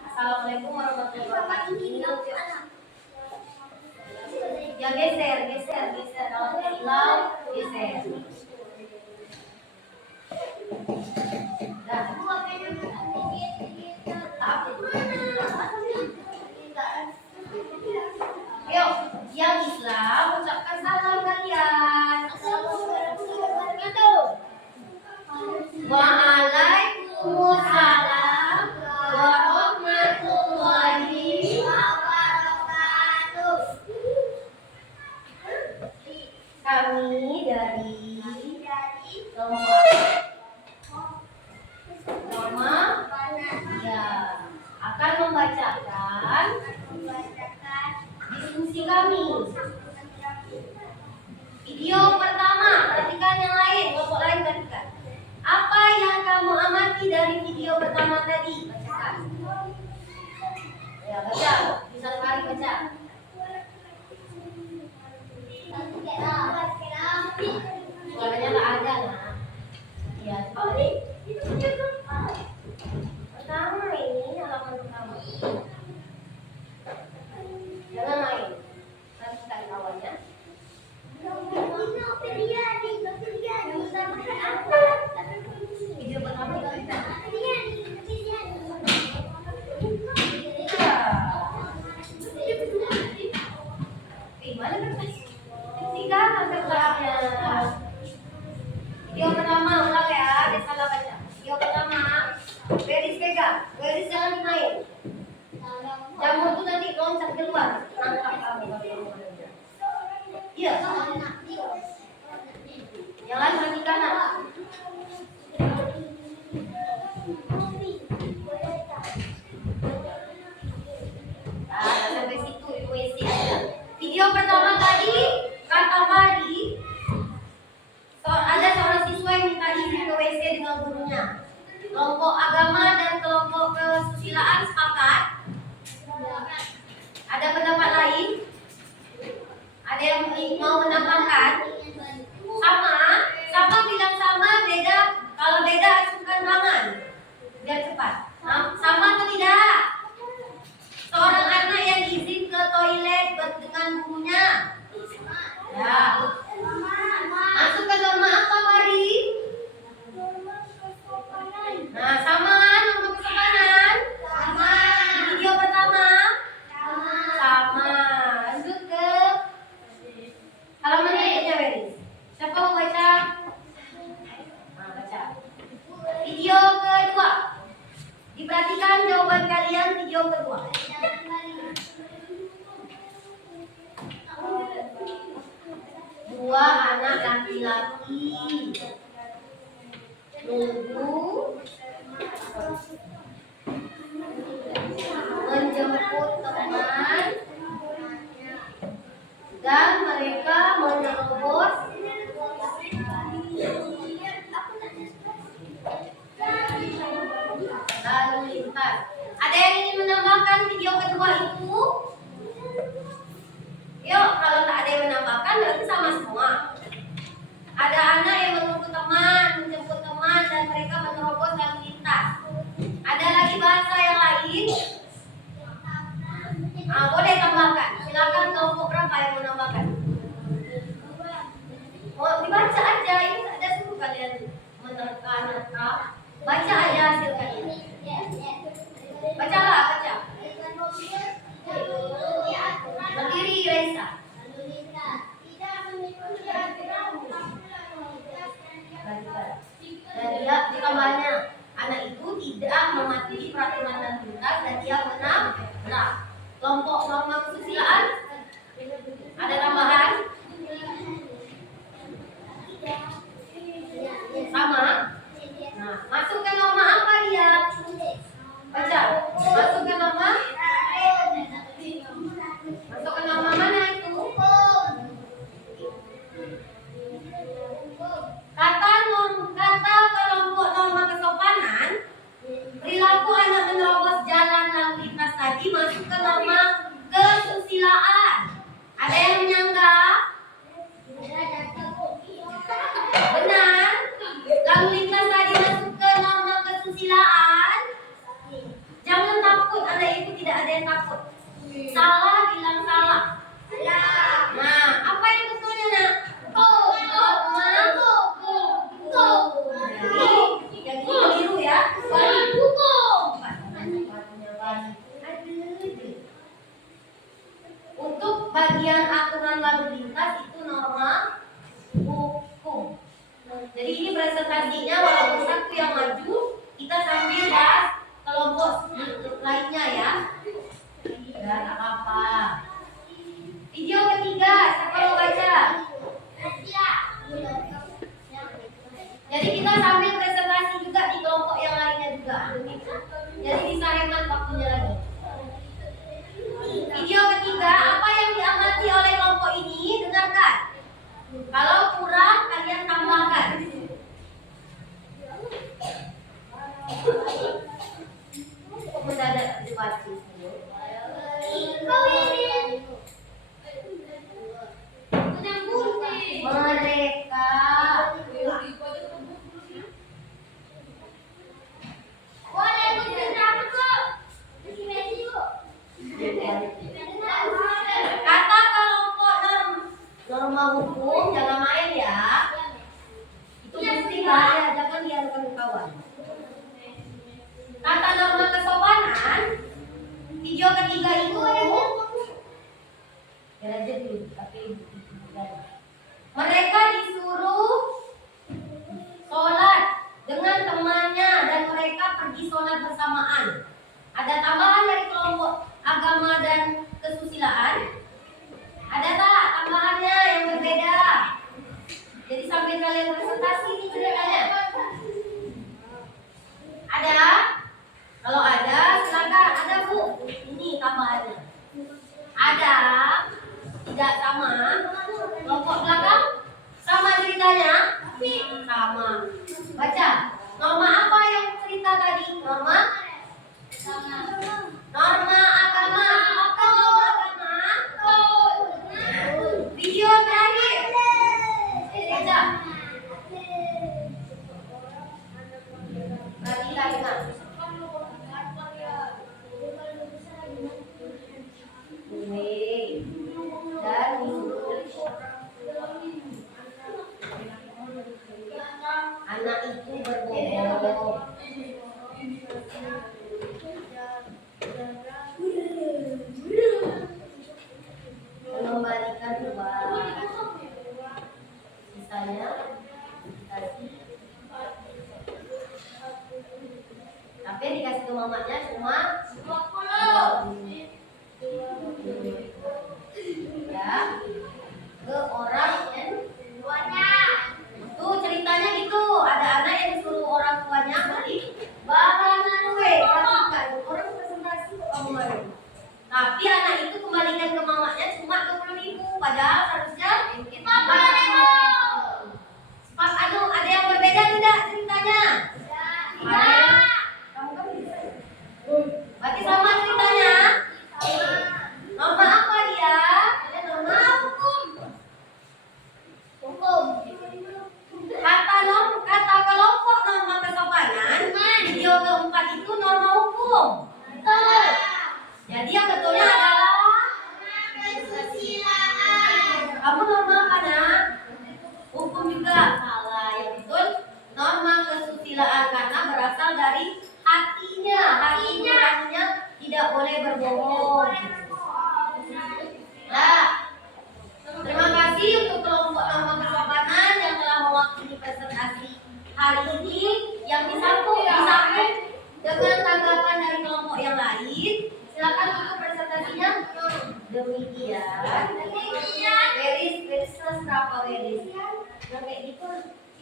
Assalamualaikum warahmatullahi wabarakatuh. Ya geser. Kalau hilang, geser. Dah. Yuk, yang Islam ucapkan salam kalian. Waalaikumsalam warahmatullahi wabarakatuh. Kami dari Norma ya akan membacakan diskusi kami. Video pertama, perhatikan yang lain, kelompok lain perhatikan. Apa yang kamu amati dari video pertama tadi? Bacakan. Ya, baca. Bisa sekali baca. Suaranya tak ada, nah. Ya, pertama ini halaman pertama. Jangan main. Perhatikan awalnya. Video pertama kita gimana kertas? Tiga kertasnya. Video pertama ulang ya, dia salah baca. Video pertama, Beris pegang, Beris jangan main. Jamur itu nanti loncat keluar, angkat kamu. Iya. Jangan perhatikan anak. Sampai situ itu WC aja. Video pertama tadi kata Fari, ada seorang siswa yang minta izin ke WC dengan gurunya. Kelompok agama dan kelompok kesusilaan sepakat. Ada pendapat lain? Ada yang mau menambahkan? Sama bilang sama, beda. Kalau beda acungkan tangan biar cepat. Sama atau tidak? Seorang anak yang izin ke toilet dengan gurunya. Ya. Masuk ke norma apa, Mari? Nah, sama norma kesopanan? Sama. Di video pertama? Sama. Lanjut ke halaman berikutnya, Beris. Siapa mau baca? Nah, baca. Video kedua. Diperhatikan jawaban kalian video kedua. Dua anak laki-laki nunggu menjemput teman dan mereka menerobos lalu lintas. Ada yang ingin menambahkan video kedua itu? Yuk, kalau tak ada yang menambahkan berarti sama semua. Ada anak yang menunggu teman, menjemput teman dan mereka menerobos lalu lintas. Ada lagi bahasa yang lain? Boleh tambahkan. Silakan kelompok berapa yang menambahkan? Mau dibaca aja, ini tak ada suruh kalian menerka-nerka. Baca aja hasil kalian. Bacalah, baca. Jadi ini presentasinya walaupun satu yang maju, kita sambil bahas kelompok lainnya ya. Ya, tak apa-apa. Video ketiga, siapa mau baca? Jadi kita sambil presentasi juga di kelompok yang lainnya juga. Jadi bisa hemat waktunya lagi. Video ketiga, apa yang diamati oleh kelompok ini? Dengarkan. Kalau kurang, kalian tambahkan. Kok mendadak dibaca? Mereka kata kelompok norma hukum jangan main ya. Itu mesti bahaya, jangan diadukan kawan. Kata norma kesopanan, video ketiga itu mereka disuruh sholat dengan temannya dan mereka pergi sholat bersamaan. Ada tambahan dari kelompok agama dan kesusilaan? Ada tak tambahannya yang berbeda? Jadi sambil kalian presentasi ini ceritanya. Ada? Kalau ada silakan. Ada Bu? Ini tambahannya. Ada? Tidak sama? Kelompok belakang? Sama ceritanya? Sama. Baca. Norma apa yang cerita tadi? Norma? Norma agama. Apa norma agama? Video terakhir. Baca. Perhatikan dengar. Dan anak itu berbohong. Mengembalikan uang. Sisanya dikasih. Tapi yang dikasih ke mamanya cuma 20. Ya, ke orang yang tuanya. Itu ceritanya gitu. Ada anak yang disuruh orang tuanya balik bahanan gue. Perhatikan, orang presentasi kok kamu malu. Tapi anak itu kembalikan ke mamanya cuma 20.000. Padahal harusnya 40.000. Ada yang berbeda tidak ceritanya? Ada. Kamu kan bisa. Berarti sama ceritanya? Norma apa dia? Ada norma hukum. Kata kelompok norma kesopanan. Video keempat itu norma hukum. Jadi yang betulnya adalah kamu norma apa nak? Hukum juga salah. Yang betul norma kesusilaan karena berasal dari hatinya. Hatinya tidak boleh berbohong. Nah, terima kasih untuk kelompok norma kesopanan yang telah mewakili presentasi hari ini. Yang disambung dengan tanggapan dari kelompok yang lain. Silakan untuk presentasinya. Demikian. Veris berapa veris? Yang kayak gitu,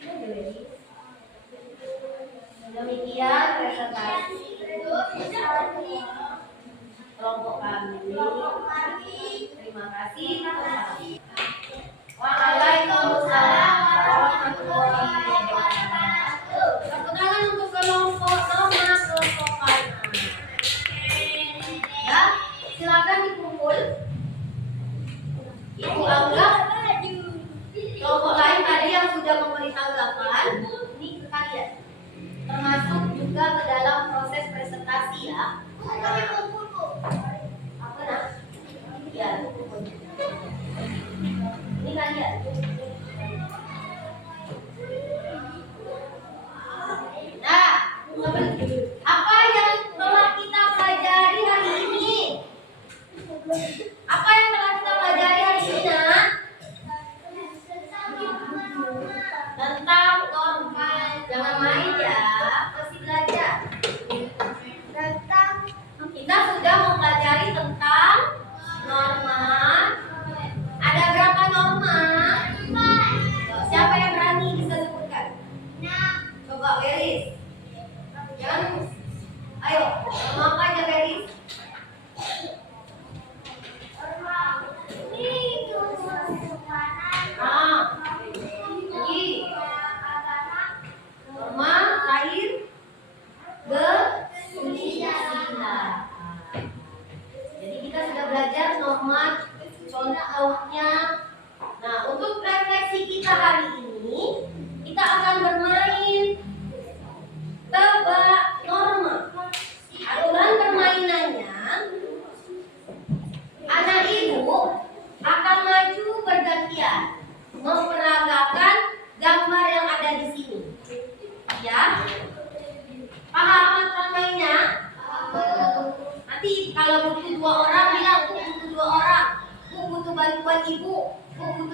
ini veris. Demikian presentasi kelompok kami. Terima kasih. Waalaikumsalam warahmatullahi wabarakatuh. Tepuk tangan untuk kelompok norma kesopanan. Ya, silakan dikumpul. Ibu anggap kelompok lain tadi yang sudah memberi tanggapan, ini ke kalian. Termasuk juga ke dalam proses presentasi ya. Apa nak? Ya.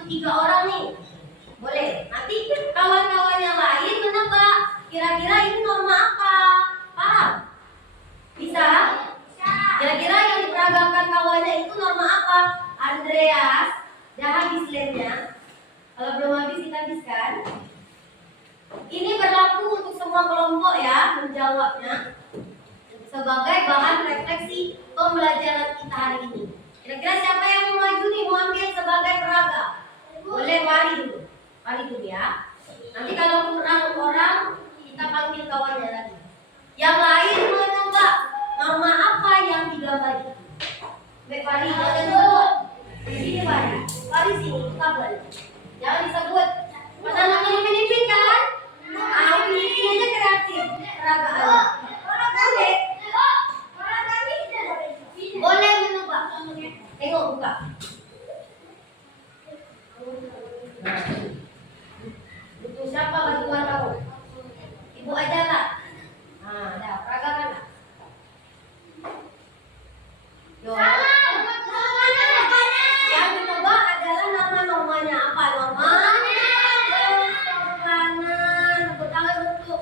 3 orang nih. Boleh. Nanti kawan-kawan yang lain menebak. Kira-kira ini norma apa? Paham? Bisa? Kira-kira yang diperagakan kawannya itu norma apa? Andreas, udah habis lemnya. Kalau belum habis kita habiskan. Ini berlaku untuk semua kelompok ya, menjawabnya sebagai bahan refleksi pembelajaran kita hari ini. Kira-kira siapa yang mau maju nih, mau ambil sebagai peraga? Boleh Wari dulu. Wari dulu ya. Nanti kalau kurang orang, kita panggil kawannya lagi. Yang lain menebak nama apa yang digambar itu. Baik Wari, jangan sebut. Di sini Wari. Wari sini, kita boleh. Jangan disebut. Pada namanya Filipin kan? Filipin aja kreatif. Peragaan. Boleh menebak. Tengok buka. Butuh siapa bantuan kamu? Ibu aja lah. Nah, dah peragakan lah. Yang ditebak adalah nama-namanya apa? Norma kesopanan. Tepuk tangan untuk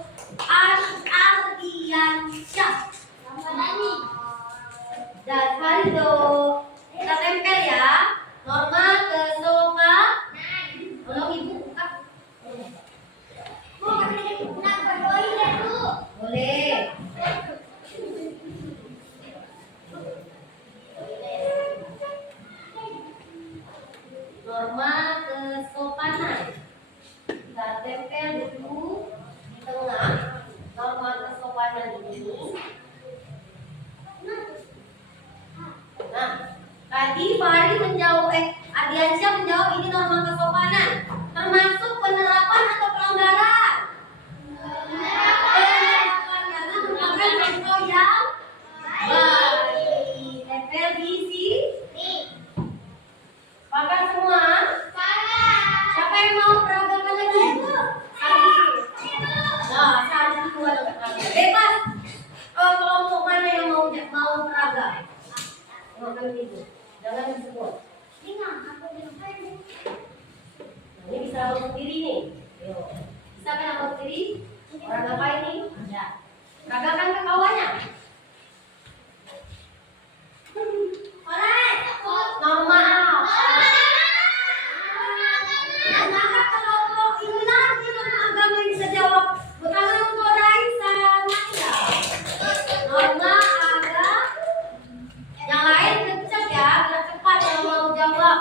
Ardiansyah dan Fardo. Kita tempel ya. Norma kesopanan. Tolong ibu buka. Boleh. Norma kesopanan. Kita tempel dulu di tengah norma kesopanan ini. Nah, tadi Fahri menjawab, Ardiansyah menjawab ini norma kesopanan. Termasuk penerapan atau pelanggaran? Penerapan, karena merupakan contoh yang baik. Tempel di sini. Pakai semua? Siapa yang mau peragakan lagi? Nah, Sari dua bebas. Kelompok mana yang mau peraga? Makan itu. Jangan disebut. Ini bisa abang sendiri nih. Yuk. Bisa kan abang sendiri? Orang apa ini? Ada. Peragakan ke kawannya. Norma apa? Maka kalau ini nanti norma agama yang bisa jawab. Pertama untuk Raisa, Nanda. Norma agama. Yang lain kencang ya, biar cepat kalau mau jawab.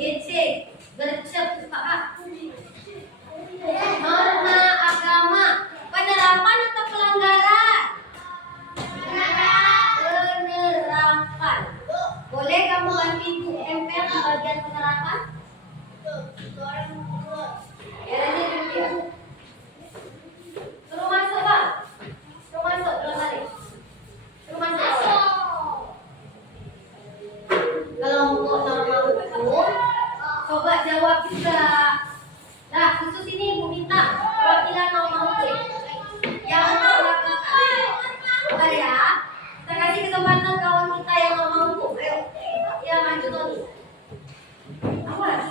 Gece, bercepat. Norma agama, penerapan atau pelanggaran? Penerapan. Boleh kamu bantu ibu MPL di bagian penerapan? Eranya dulu ya. Suruh masuk bang. Suruh masuk, belum balik. Suruh masuk. Kelompok norma hukum, coba jawab juga. Nah, khusus ini ibu minta perwakilan norma hukum yang melakukan. Bentar ya. Kita kasih kesempatan kawan kita yang norma hukum. Ayo, ya maju Tony. Awas.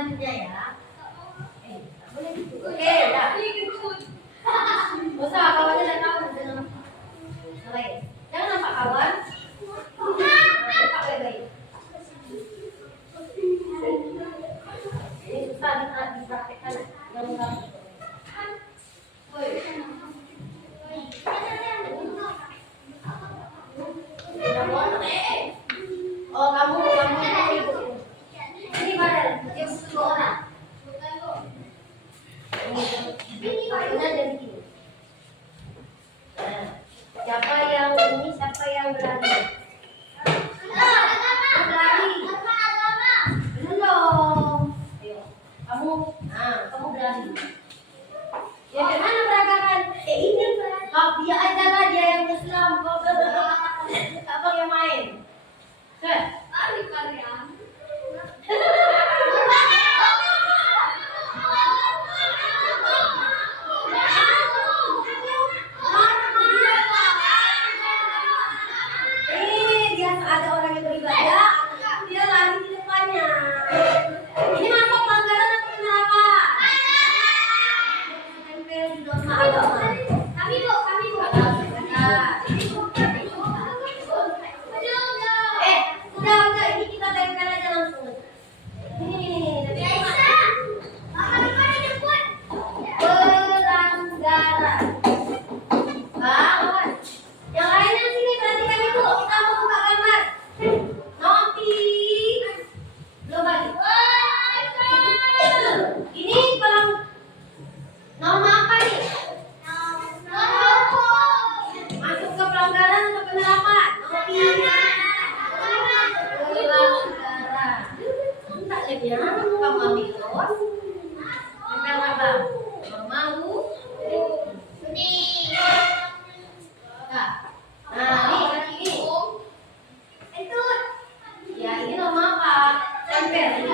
selanjutnya ya. Boleh gitu. Oke, dah. Gak usah, kawannya udah tahu. Baik. Jangan nampak kawan. Nampak baik-baik. Ini susah dipraktekkan. Yang enggak. Oh, kamu ibu. Ini badan, dia butuh 2 orang. Ini badannya dari sini. Nah, siapa yang berani? Berani. Belum. Ayo, kamu berani. Ya gimana peragakan? Ini kau dia aja lah, dia yang Islam. Kau abang yang main. Dia ada orang yang beribadah, dia lari di depannya. Ini masuk pelanggaran atau neraka? Tempel di norma agama. Kami bu. Udah, ini kita tempel aja langsung. Ini. Pelanggaran. Bang, yang lainnya sini perhatikan ibu. Kita mau buka gambar. Noti. Belum balik. Ini norma apa nih? Masuk ke pelanggaran atau penerapan? Noti. Pelanggaran. Tak lagi ya, kamu ambil los. Tempel apa? Mau? Nah, ini. Ya, ini norma apa? Tempel.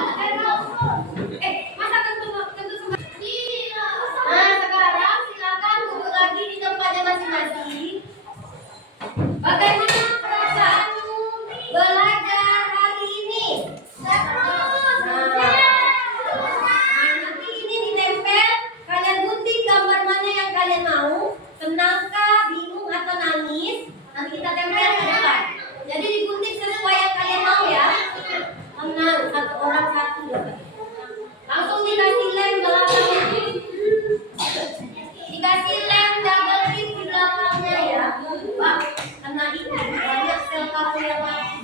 Masa tentu semua. Nah, sekarang silakan duduk lagi di tempatnya masing-masing. Bagaimana perasaanmu belajar hari ini? Nanti ini ditempel. Kalian gunting gambar mana yang kalian mau. Senangkah, bingung atau nangis? Nanti kita tempel ke depan. Jadi digunting sesuai yang kalian mau ya. Menang, 1 orang 1 dapat. Langsung dikasih lem belakangnya. Dikasih lem double tip di belakangnya ya. Wah, kena ini banyak sel kamu yang mati.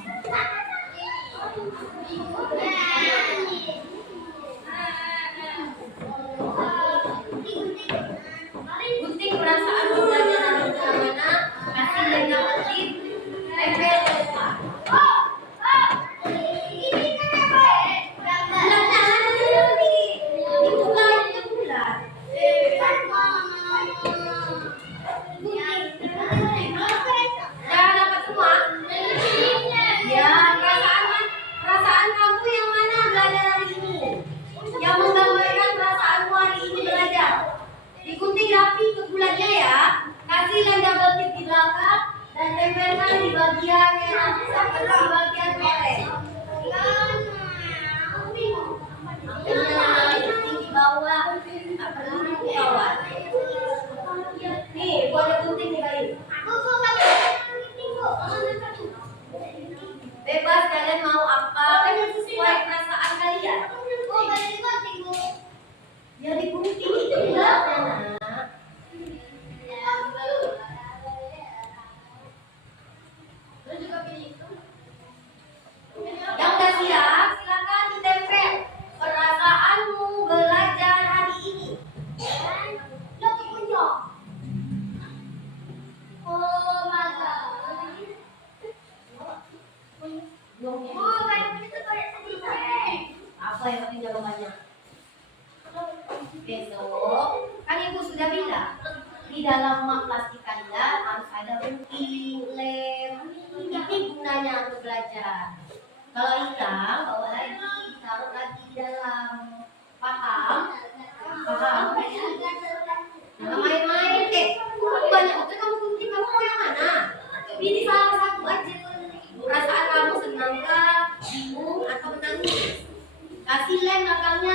Gunting perasaan mudanya nanti kemana? Kasih lem double tip. Tempel ke depan. Perasaan kamu yang mana belajar hari ini? Yang menggambarkan perasaanmu hari ini belajar. Digunting rapi ke bulatnya ya. Kasih lem double tip di belakang dan tempelkan di bagian merah sampai di bagian oranye. Gunting di bawah, tak perlu di bawah. Nih, gua ada gunting nih bayi. Bebas kalian mau apa, kan sesuai perasaan kalian. Ya digunting itu enggak, nak. Yang udah siap, silakan ditempel. Perasaanmu belajar hari ini. Apa yang penting jawabannya? Besok, kan ibu sudah bilang di dalam map plastik kalian harus ada gunting, lem. Ini gunanya untuk belajar. Kalau hilang, bawa lagi, taruh lagi di dalam. Paham? Jangan main-main. Kamu banyak waktu kamu gunting, kamu mau yang mana? Pilih salah satu aja. Perasaan kamu senang kah, bingung atau menangis? Kasih lem belakangnya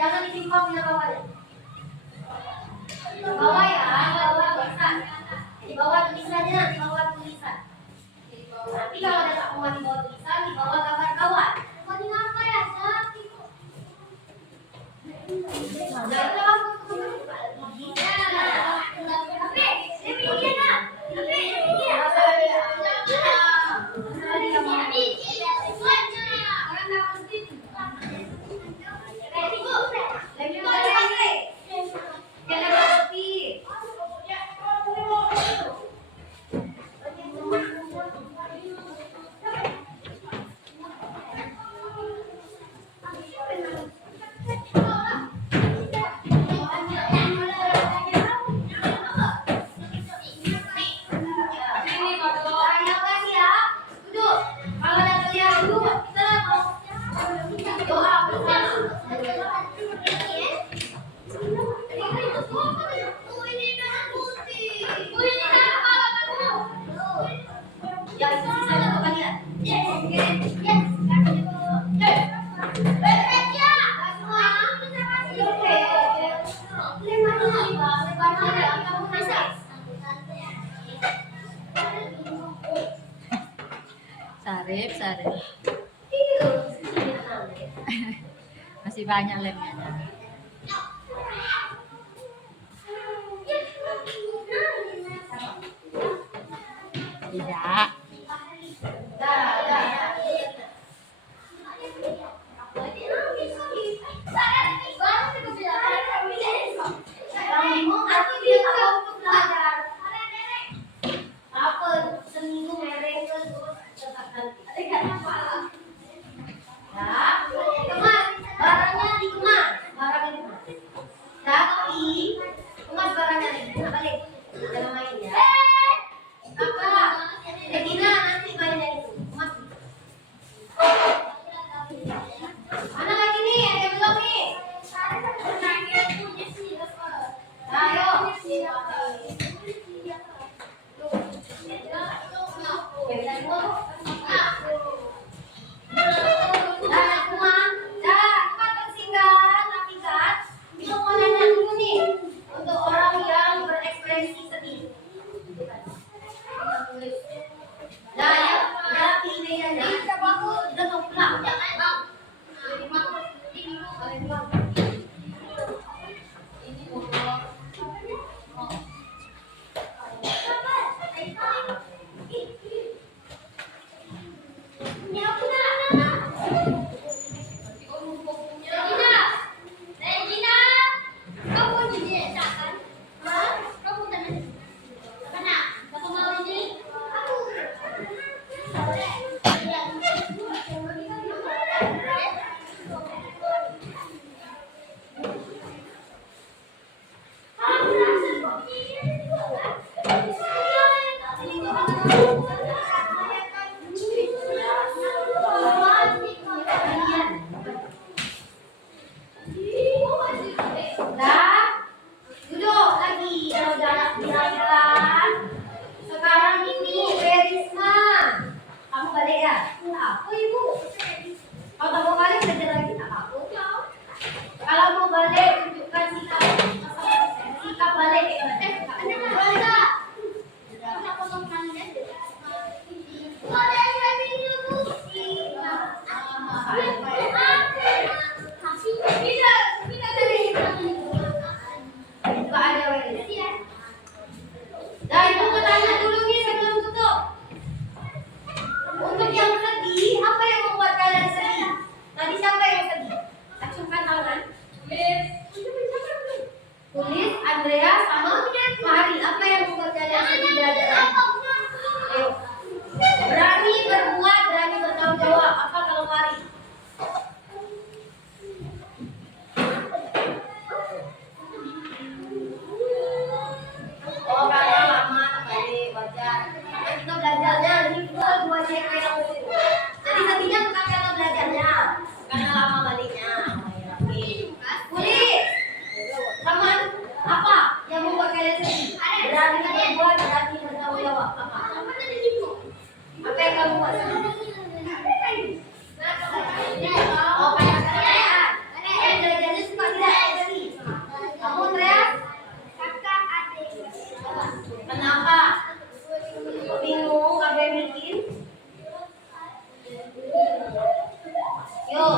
Jangan ditimbang punya bawahnya. Di bawah ya, di bawah tulisan. Di bawah tulisannya, di bawah tulisan. Nanti kalau ada tak muat di bawah tulisan, di bawah gambar kawan. Mau di apa ya, Sat? Sarip. Masih banyak lemnya. Tidak.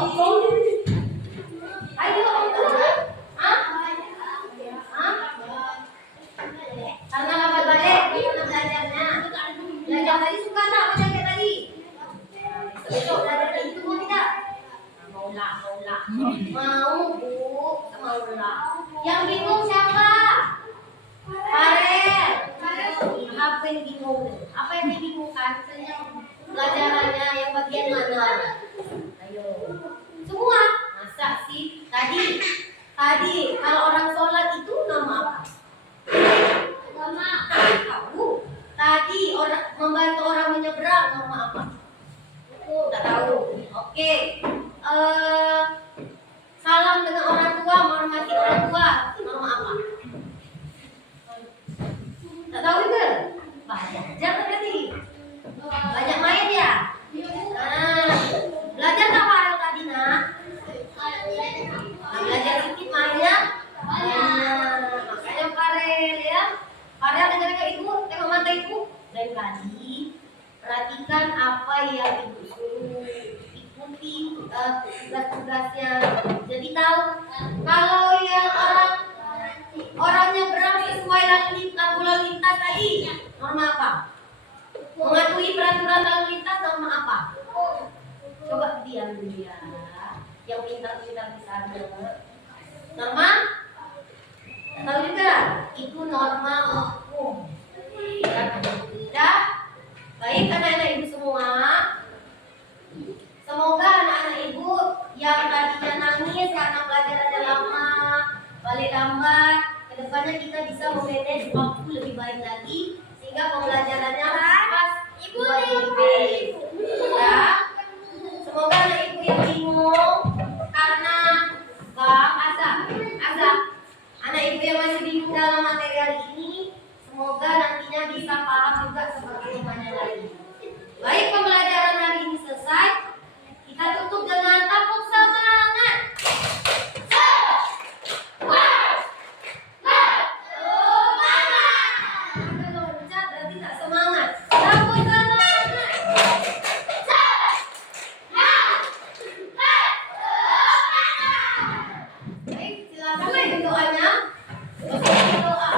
Ayo, Hah? Hah? Karena lambat balik, gimana belajarnya? Belajar tadi suka tak belajar kayak tadi? Besok belajar lagi itu mau tidak? Mau lah. Mau bu, mau lah. Yang bingung siapa? Farel. Apa yang bingung? Apa yang dibingungkan? Pelajarannya yang bagian mana? Ayo. Semua. Masa sih? Tadi kalau orang sholat itu nama apa? Nama tahu. Tadi orang membantu orang menyeberang nama apa? Tak tahu. Oke. Salam dengan orang tua, menghormati orang tua, nama apa? Tak tahu juga. Banyak ajar tadi. Banyak main ya. Belajar tak Farel tadi nak? Belajar sedikit main ya. Makanya Farel ya. Farel dengar ibu, tengok mata ibu. Dan tadi perhatikan apa yang ibu suruh, ikuti tugas-tugasnya. Jadi tahu kalau yang orangnya berang sesuai lalu lintas tadi norma apa? Mematuhi peraturan lalu lintas norma apa? Coba diam dulu ya. Yang pintar-pintar di sana. Norma? Tahu juga? Itu norma hukum. Tidak? Baik anak-anak ibu semua. Semoga anak-anak ibu yang tadinya nangis karena pelajarannya lama, balik lambat, kedepannya kita bisa memanage waktu lebih baik lagi sehingga pembelajarannya pas ibu ya. Semoga anak ibu yang bingung karena Bang Azab, anak ibu yang masih bingung dalam material ini, semoga nantinya bisa paham juga seperti temannya lagi. Baik, pembelajaran hari ini selesai. Kita tutup dengan tepuk semangat. Kalau loncat berarti tak semangat. Tepuk semangat. Baik, silakan doanya. Doa.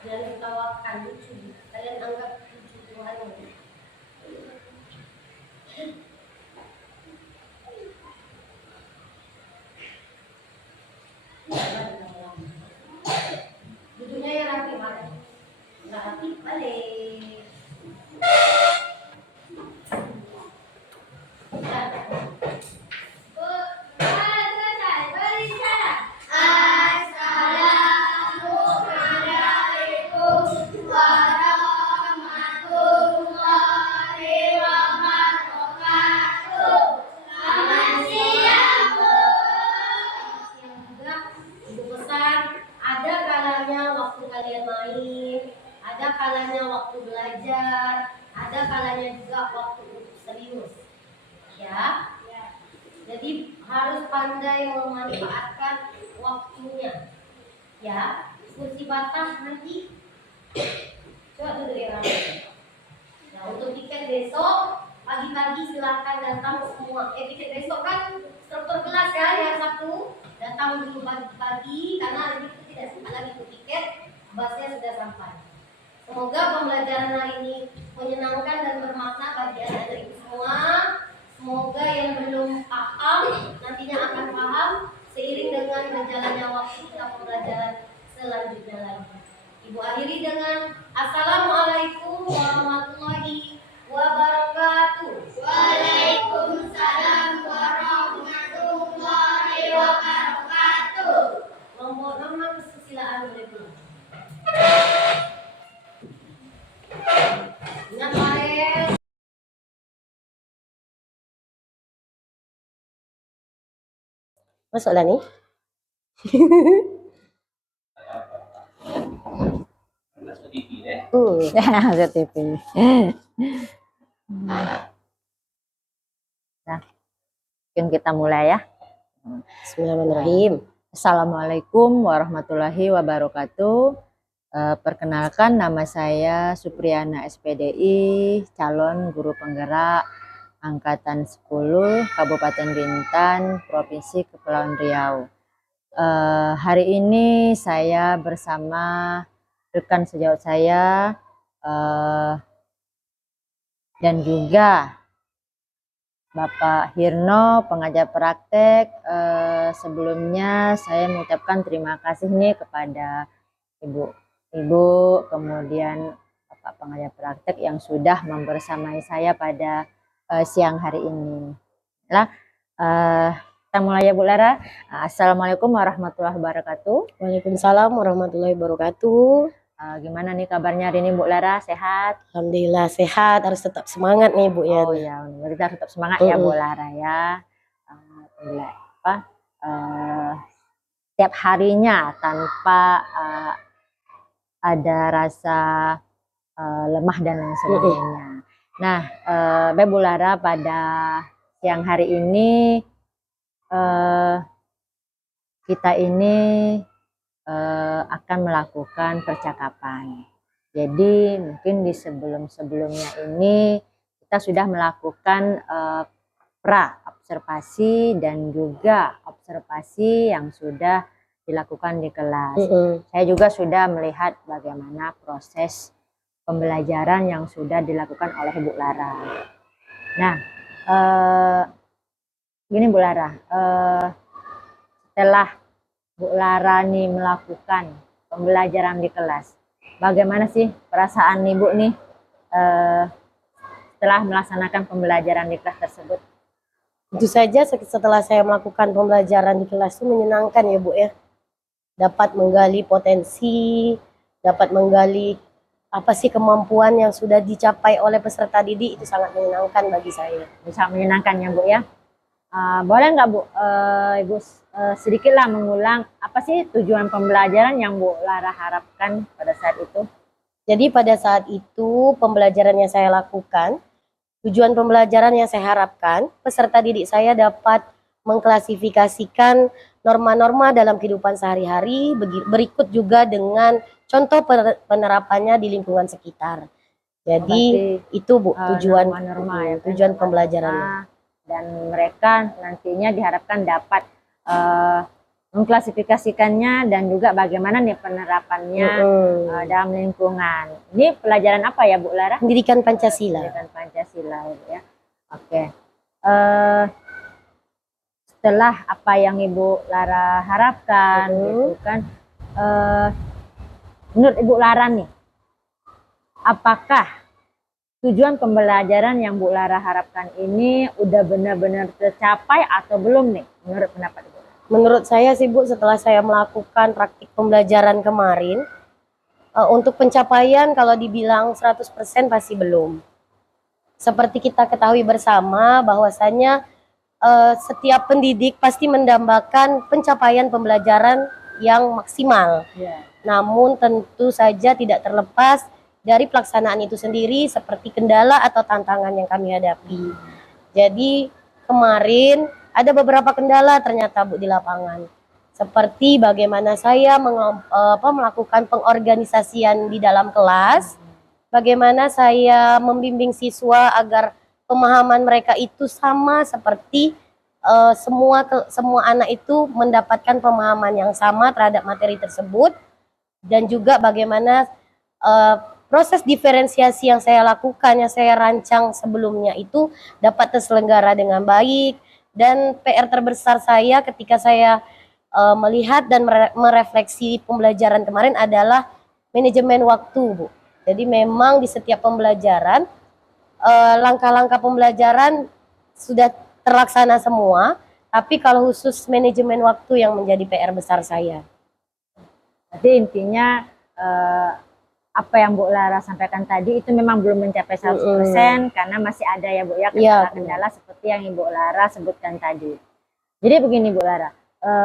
Jangan ketawakan, lucu. Kalian anggap lucu Tuhan. Duduknya yang rapi, Mak. Nggak rapi, balik. adanya juga waktu untuk serius. Ya. Jadi harus pandai memanfaatkan waktunya. Ya, kursi batah nanti coba dulu ya. Nah, untuk tiket besok pagi-pagi silahkan datang semua. Tiket besok kan struktur kelas ya, yang Sabtu datang dulu pagi-pagi karena hari itu tidak sempat lagi untuk tiket, busnya sudah sampai. Semoga pembelajaran hari ini menyenangkan dan bermakna bagi adik-adik semua. Semoga yang belum paham nantinya akan paham seiring dengan berjalannya waktu kita pembelajaran selanjutnya lagi. Ibu akhiri dengan Assalamualaikum warahmatullahi wabarakatuh. Waalaikumsalam warahmatullahi wabarakatuh. Nomor kesusilaan oleh Bu. Ingat Farel. Masuklah nih. Masuk TV deh. Ada TV. Nah, mungkin kita mulai ya. Bismillahirrahmanirrahim. Assalamualaikum warahmatullahi wabarakatuh. Perkenalkan, nama saya Supriyana SPDI, calon guru penggerak Angkatan 10 Kabupaten Bintan, Provinsi Kepulauan Riau. Hari ini saya bersama rekan sejawat saya dan juga Bapak Hirno, pengajar praktek. Sebelumnya saya mengucapkan terima kasih nih kepada Ibu, kemudian Bapak pengajar praktek yang sudah membersamai saya pada siang hari ini. Kita mulai ya Bu Lara. Assalamualaikum warahmatullahi wabarakatuh. Waalaikumsalam warahmatullahi wabarakatuh. Gimana nih kabarnya hari ini Bu Lara? Sehat? Alhamdulillah sehat, harus tetap semangat nih Bu ya. Oh ya, kita tetap semangat ya Bu Lara ya. Alhamdulillah. Setiap harinya tanpa ada rasa lemah dan lain sebagainya. Nah, Bu Lara, pada siang hari ini kita ini akan melakukan percakapan. Jadi mungkin di sebelum-sebelumnya ini kita sudah melakukan pra-observasi dan juga observasi yang sudah dilakukan di kelas. Saya juga sudah melihat bagaimana proses pembelajaran yang sudah dilakukan oleh Bu Lara. Nah, gini Bu Lara, setelah Bu Lara nih melakukan pembelajaran di kelas, bagaimana sih perasaan Ibu nih setelah melaksanakan pembelajaran di kelas tersebut? Itu saja setelah saya melakukan pembelajaran di kelas itu menyenangkan ya Bu ya. Dapat menggali potensi, dapat menggali apa sih kemampuan yang sudah dicapai oleh peserta didik, itu sangat menyenangkan bagi saya. Bisa menyenangkan ya Bu ya. Boleh nggak Bu, Ibu sedikitlah mengulang apa sih tujuan pembelajaran yang Bu Lara harapkan pada saat itu? Jadi pada saat itu pembelajaran yang saya lakukan, tujuan pembelajaran yang saya harapkan, peserta didik saya dapat mengklasifikasikan norma-norma dalam kehidupan sehari-hari, berikut juga dengan contoh penerapannya di lingkungan sekitar. Jadi itu Bu tujuan norma-norma ya, tujuan pembelajarannya. Dan mereka nantinya diharapkan dapat mengklasifikasikannya dan juga bagaimana nih penerapannya dalam lingkungan. Ini pelajaran apa ya Bu Lara? Pendidikan Pancasila. Pendidikan Pancasila ya. Oke. Setelah apa yang Ibu Lara harapkan gitu kan, menurut Ibu Lara nih, apakah tujuan pembelajaran yang Bu Lara harapkan ini udah benar-benar tercapai atau belum nih menurut pendapat Ibu? Menurut saya sih Bu, setelah saya melakukan praktik pembelajaran kemarin, untuk pencapaian kalau dibilang 100% pasti belum. Seperti kita ketahui bersama bahwasanya setiap pendidik pasti mendambakan pencapaian pembelajaran yang maksimal. Namun tentu saja tidak terlepas dari pelaksanaan itu sendiri seperti kendala atau tantangan yang kami hadapi. Jadi kemarin ada beberapa kendala ternyata Bu di lapangan. Seperti bagaimana saya melakukan pengorganisasian di dalam kelas, bagaimana saya membimbing siswa agar pemahaman mereka itu sama seperti semua anak itu mendapatkan pemahaman yang sama terhadap materi tersebut, dan juga bagaimana proses diferensiasi yang saya lakukan, yang saya rancang sebelumnya itu dapat terselenggara dengan baik. Dan PR terbesar saya ketika saya melihat dan merefleksi pembelajaran kemarin adalah manajemen waktu, Bu. Jadi memang di setiap pembelajaran langkah-langkah pembelajaran sudah terlaksana semua, tapi kalau khusus manajemen waktu yang menjadi PR besar saya. Jadi intinya apa yang Bu Lara sampaikan tadi itu memang belum mencapai 100% karena masih ada ya Bu ya kendala-kendala seperti yang Ibu Lara sebutkan tadi. Jadi begini Bu Lara,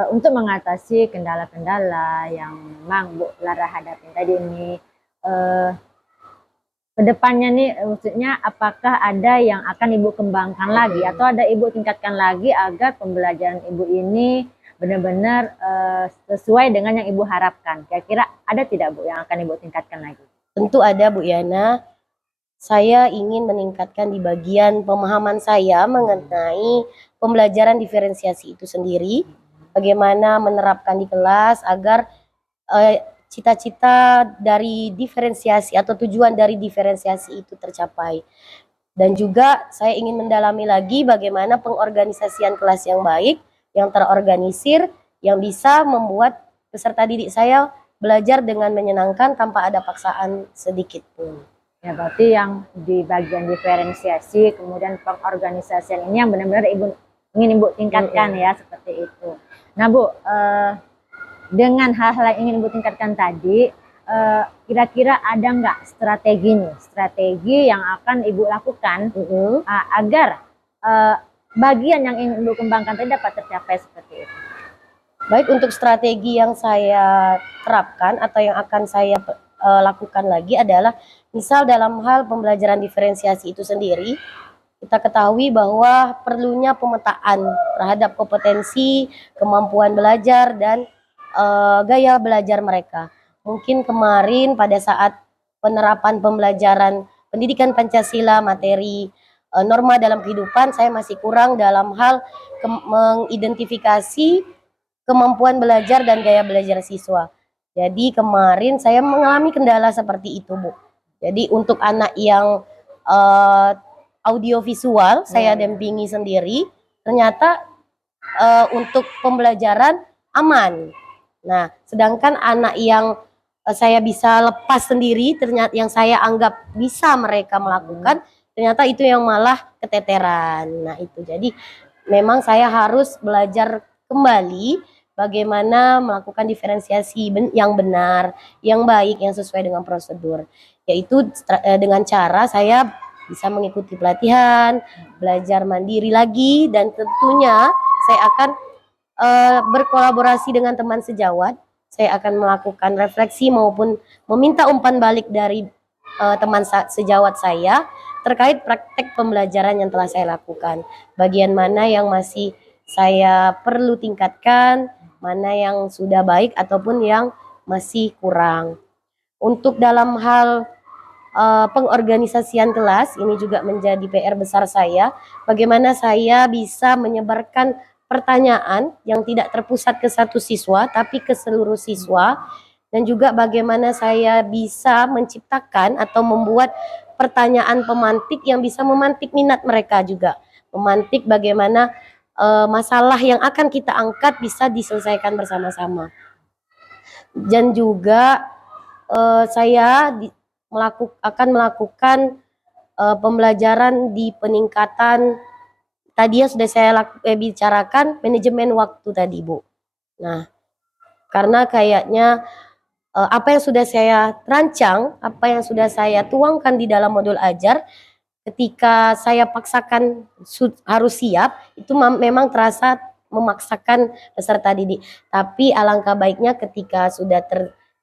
untuk mengatasi kendala-kendala yang memang Bu Lara hadapi tadi ini, kedepannya nih maksudnya apakah ada yang akan Ibu kembangkan lagi atau ada Ibu tingkatkan lagi agar pembelajaran Ibu ini benar-benar sesuai dengan yang Ibu harapkan? Kira-kira ada tidak Bu yang akan Ibu tingkatkan lagi? Tentu ada Bu Yana. Saya ingin meningkatkan di bagian pemahaman saya mengenai pembelajaran diferensiasi itu sendiri. Bagaimana menerapkan di kelas agar cita-cita dari diferensiasi atau tujuan dari diferensiasi itu tercapai. Dan juga saya ingin mendalami lagi bagaimana pengorganisasian kelas yang baik, yang terorganisir, yang bisa membuat peserta didik saya belajar dengan menyenangkan tanpa ada paksaan sedikit pun. Ya berarti yang di bagian diferensiasi kemudian pengorganisasian ini yang benar-benar ingin Ibu tingkatkan ya, seperti itu. Nah Bu, dengan hal-hal yang ingin Ibu tingkatkan tadi, kira-kira ada nggak strategi yang akan Ibu lakukan agar bagian yang ingin Ibu kembangkan tadi dapat tercapai seperti itu? Baik, untuk strategi yang saya terapkan atau yang akan saya lakukan lagi adalah misal dalam hal pembelajaran diferensiasi itu sendiri, kita ketahui bahwa perlunya pemetaan terhadap kompetensi, kemampuan belajar, dan gaya belajar mereka. Mungkin kemarin pada saat penerapan pembelajaran pendidikan Pancasila materi norma dalam kehidupan, saya masih kurang dalam hal mengidentifikasi kemampuan belajar dan gaya belajar siswa. Jadi kemarin saya mengalami kendala seperti itu Bu. Jadi untuk anak yang audiovisual saya dampingi sendiri, ternyata untuk pembelajaran aman. Nah, sedangkan anak yang saya bisa lepas sendiri, ternyata yang saya anggap bisa mereka melakukan, ternyata itu yang malah keteteran. Nah itu, jadi memang saya harus belajar kembali bagaimana melakukan diferensiasi yang benar, yang baik, yang sesuai dengan prosedur. Yaitu dengan cara saya bisa mengikuti pelatihan, belajar mandiri lagi, dan tentunya saya akan berkolaborasi dengan teman sejawat. Saya akan melakukan refleksi maupun meminta umpan balik dari teman sejawat saya terkait praktek pembelajaran yang telah saya lakukan. Bagian mana yang masih saya perlu tingkatkan, mana yang sudah baik ataupun yang masih kurang. Untuk dalam hal pengorganisasian kelas, ini juga menjadi PR besar saya. Bagaimana saya bisa menyebarkan pertanyaan yang tidak terpusat ke satu siswa, tapi ke seluruh siswa. Dan juga bagaimana saya bisa menciptakan atau membuat pertanyaan pemantik yang bisa memantik minat mereka juga. Memantik bagaimana masalah yang akan kita angkat bisa diselesaikan bersama-sama. Dan juga saya akan melakukan pembelajaran di peningkatan tadi yang sudah saya bicarakan, manajemen waktu tadi Bu. Nah, karena kayaknya apa yang sudah saya rancang, apa yang sudah saya tuangkan di dalam modul ajar, ketika saya paksakan harus siap, itu memang terasa memaksakan peserta didik. Tapi alangkah baiknya ketika sudah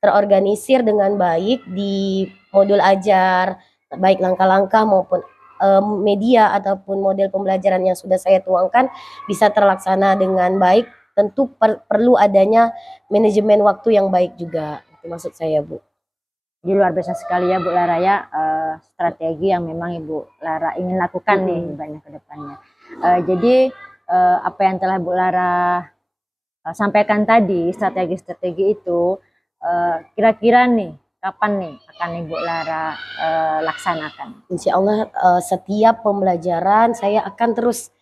terorganisir dengan baik di modul ajar, baik langkah-langkah maupun media ataupun model pembelajaran yang sudah saya tuangkan bisa terlaksana dengan baik. Tentu perlu adanya manajemen waktu yang baik juga. Itu maksud saya, Bu. Jadi luar biasa sekali ya Bu Lara ya, strategi yang memang Ibu Lara ingin lakukan nih banyak ke depannya. Jadi apa yang telah Bu Lara sampaikan tadi, strategi-strategi itu kira-kira nih kapan nih akan Ibu Lara laksanakan? Insya Allah setiap pembelajaran saya akan terus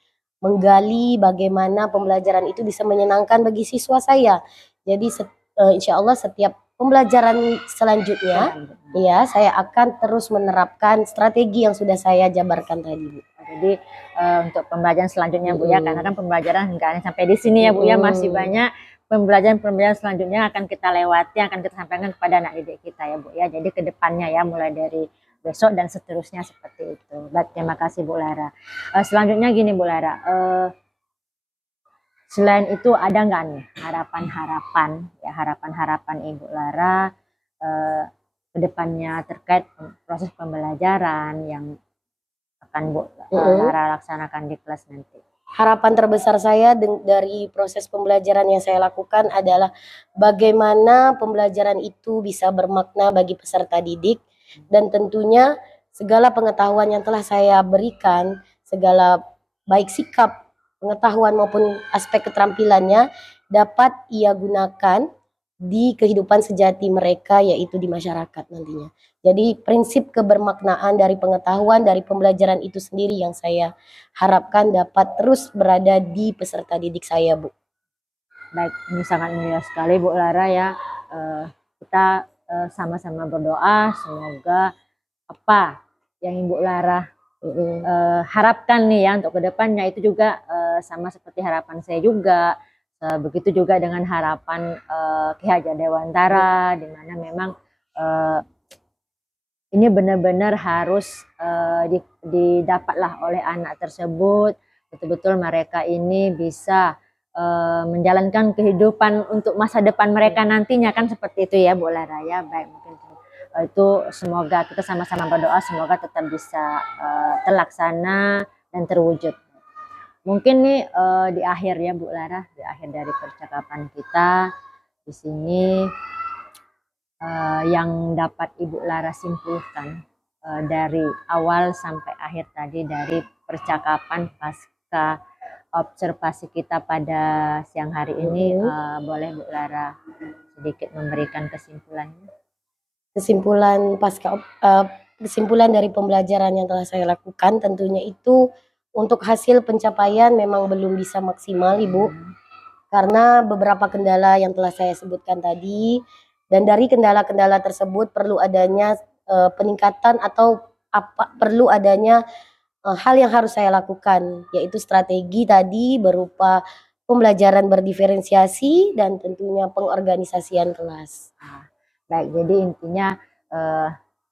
menggali bagaimana pembelajaran itu bisa menyenangkan bagi siswa saya. Jadi insya Allah setiap pembelajaran selanjutnya, ya saya akan terus menerapkan strategi yang sudah saya jabarkan tadi, Bu. Jadi untuk pembelajaran selanjutnya Bu ya, karena kan pembelajaran nggak hanya sampai di sini ya Bu ya, masih banyak pembelajaran selanjutnya akan kita lewati, akan kita sampaikan kepada anak didik kita ya Bu ya. Jadi ke depannya ya, mulai dari besok dan seterusnya seperti itu. Baik, terima kasih Bu Lara. Selanjutnya gini Bu Lara, selain itu ada nggak nih harapan-harapan Ibu Lara ke depannya terkait proses pembelajaran yang akan Bu Lara laksanakan di kelas nanti? Harapan terbesar saya dari proses pembelajaran yang saya lakukan adalah bagaimana pembelajaran itu bisa bermakna bagi peserta didik, dan tentunya segala pengetahuan yang telah saya berikan, segala baik sikap, pengetahuan maupun aspek keterampilannya dapat ia gunakan di kehidupan sejati mereka, yaitu di masyarakat nantinya. Jadi prinsip kebermaknaan dari pengetahuan dari pembelajaran itu sendiri yang saya harapkan dapat terus berada di peserta didik saya, Bu. Baik, ini sangat mulia sekali Bu Lara ya. Kita sama-sama berdoa semoga apa yang Ibu Lara harapkan nih ya untuk kedepannya itu juga sama seperti harapan saya juga. Begitu juga dengan harapan Ki Hajar Dewantara, di mana memang ini benar-benar harus didapatlah oleh anak tersebut, betul-betul mereka ini bisa menjalankan kehidupan untuk masa depan mereka nantinya, kan seperti itu ya Bu Lara ya. Baik, mungkin itu semoga kita sama-sama berdoa semoga tetap bisa terlaksana dan terwujud. Mungkin nih di akhir ya Bu Lara, di akhir dari percakapan kita di sini yang dapat Ibu Lara simpulkan dari awal sampai akhir tadi dari percakapan pasca observasi kita pada siang hari ini, boleh Bu Lara sedikit memberikan kesimpulannya? Kesimpulan dari pembelajaran yang telah saya lakukan tentunya itu untuk hasil pencapaian memang belum bisa maksimal, Ibu, karena beberapa kendala yang telah saya sebutkan tadi, dan dari kendala-kendala tersebut perlu adanya peningkatan atau perlu adanya hal yang harus saya lakukan, yaitu strategi tadi berupa pembelajaran berdiferensiasi dan tentunya pengorganisasian kelas. Baik, jadi intinya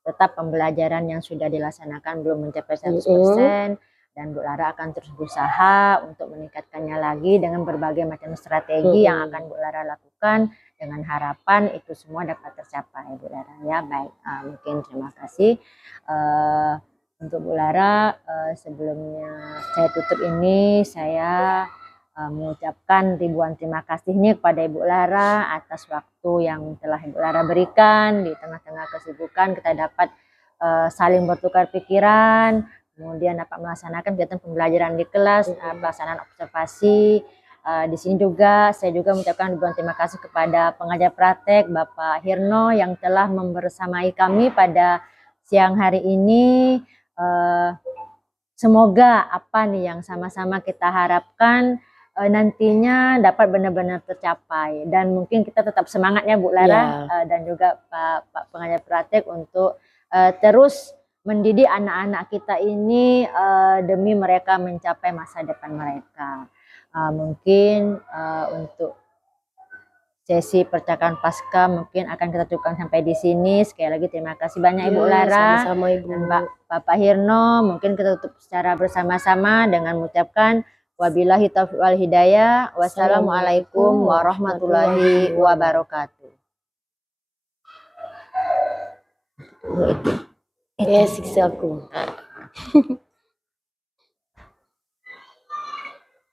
tetap pembelajaran yang sudah dilaksanakan belum mencapai 100%, dan Bu Lara akan terus berusaha untuk meningkatkannya lagi dengan berbagai macam strategi yang akan Bu Lara lakukan, dengan harapan itu semua dapat tercapai Bu Lara ya. Baik, mungkin terima kasih untuk Bu Lara. Sebelumnya saya tutup ini, saya mengucapkan ribuan terima kasih nih kepada Ibu Lara atas waktu yang telah Ibu Lara berikan. Di tengah-tengah kesibukan kita dapat saling bertukar pikiran, kemudian dapat melaksanakan kegiatan pembelajaran di kelas, pelaksanaan observasi. Di sini juga saya juga mengucapkan ribuan terima kasih kepada pengajar praktek Bapak Hirno yang telah membersamai kami pada siang hari ini. Semoga apa nih yang sama-sama kita harapkan nantinya dapat benar-benar tercapai, dan mungkin kita tetap semangatnya Bu Lara dan juga Pak pengajar praktek untuk terus mendidik anak-anak kita ini demi mereka mencapai masa depan mereka. Mungkin untuk sesi percakapan pasca mungkin akan kita cukupkan sampai di sini. Sekali lagi terima kasih banyak Ibu Lara dan Bapak Hirno. Mungkin kita tutup secara bersama-sama dengan mengucapkan wabillahi taufiq wal hidayah. Wassalamualaikum warahmatullahi wabarakatuh. Siksa aku.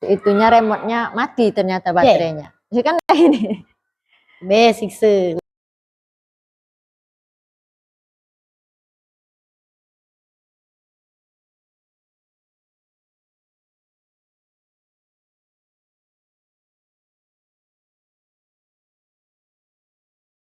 Itunya remote-nya mati ternyata baterainya. Jadi kan kayak ini. Siksa.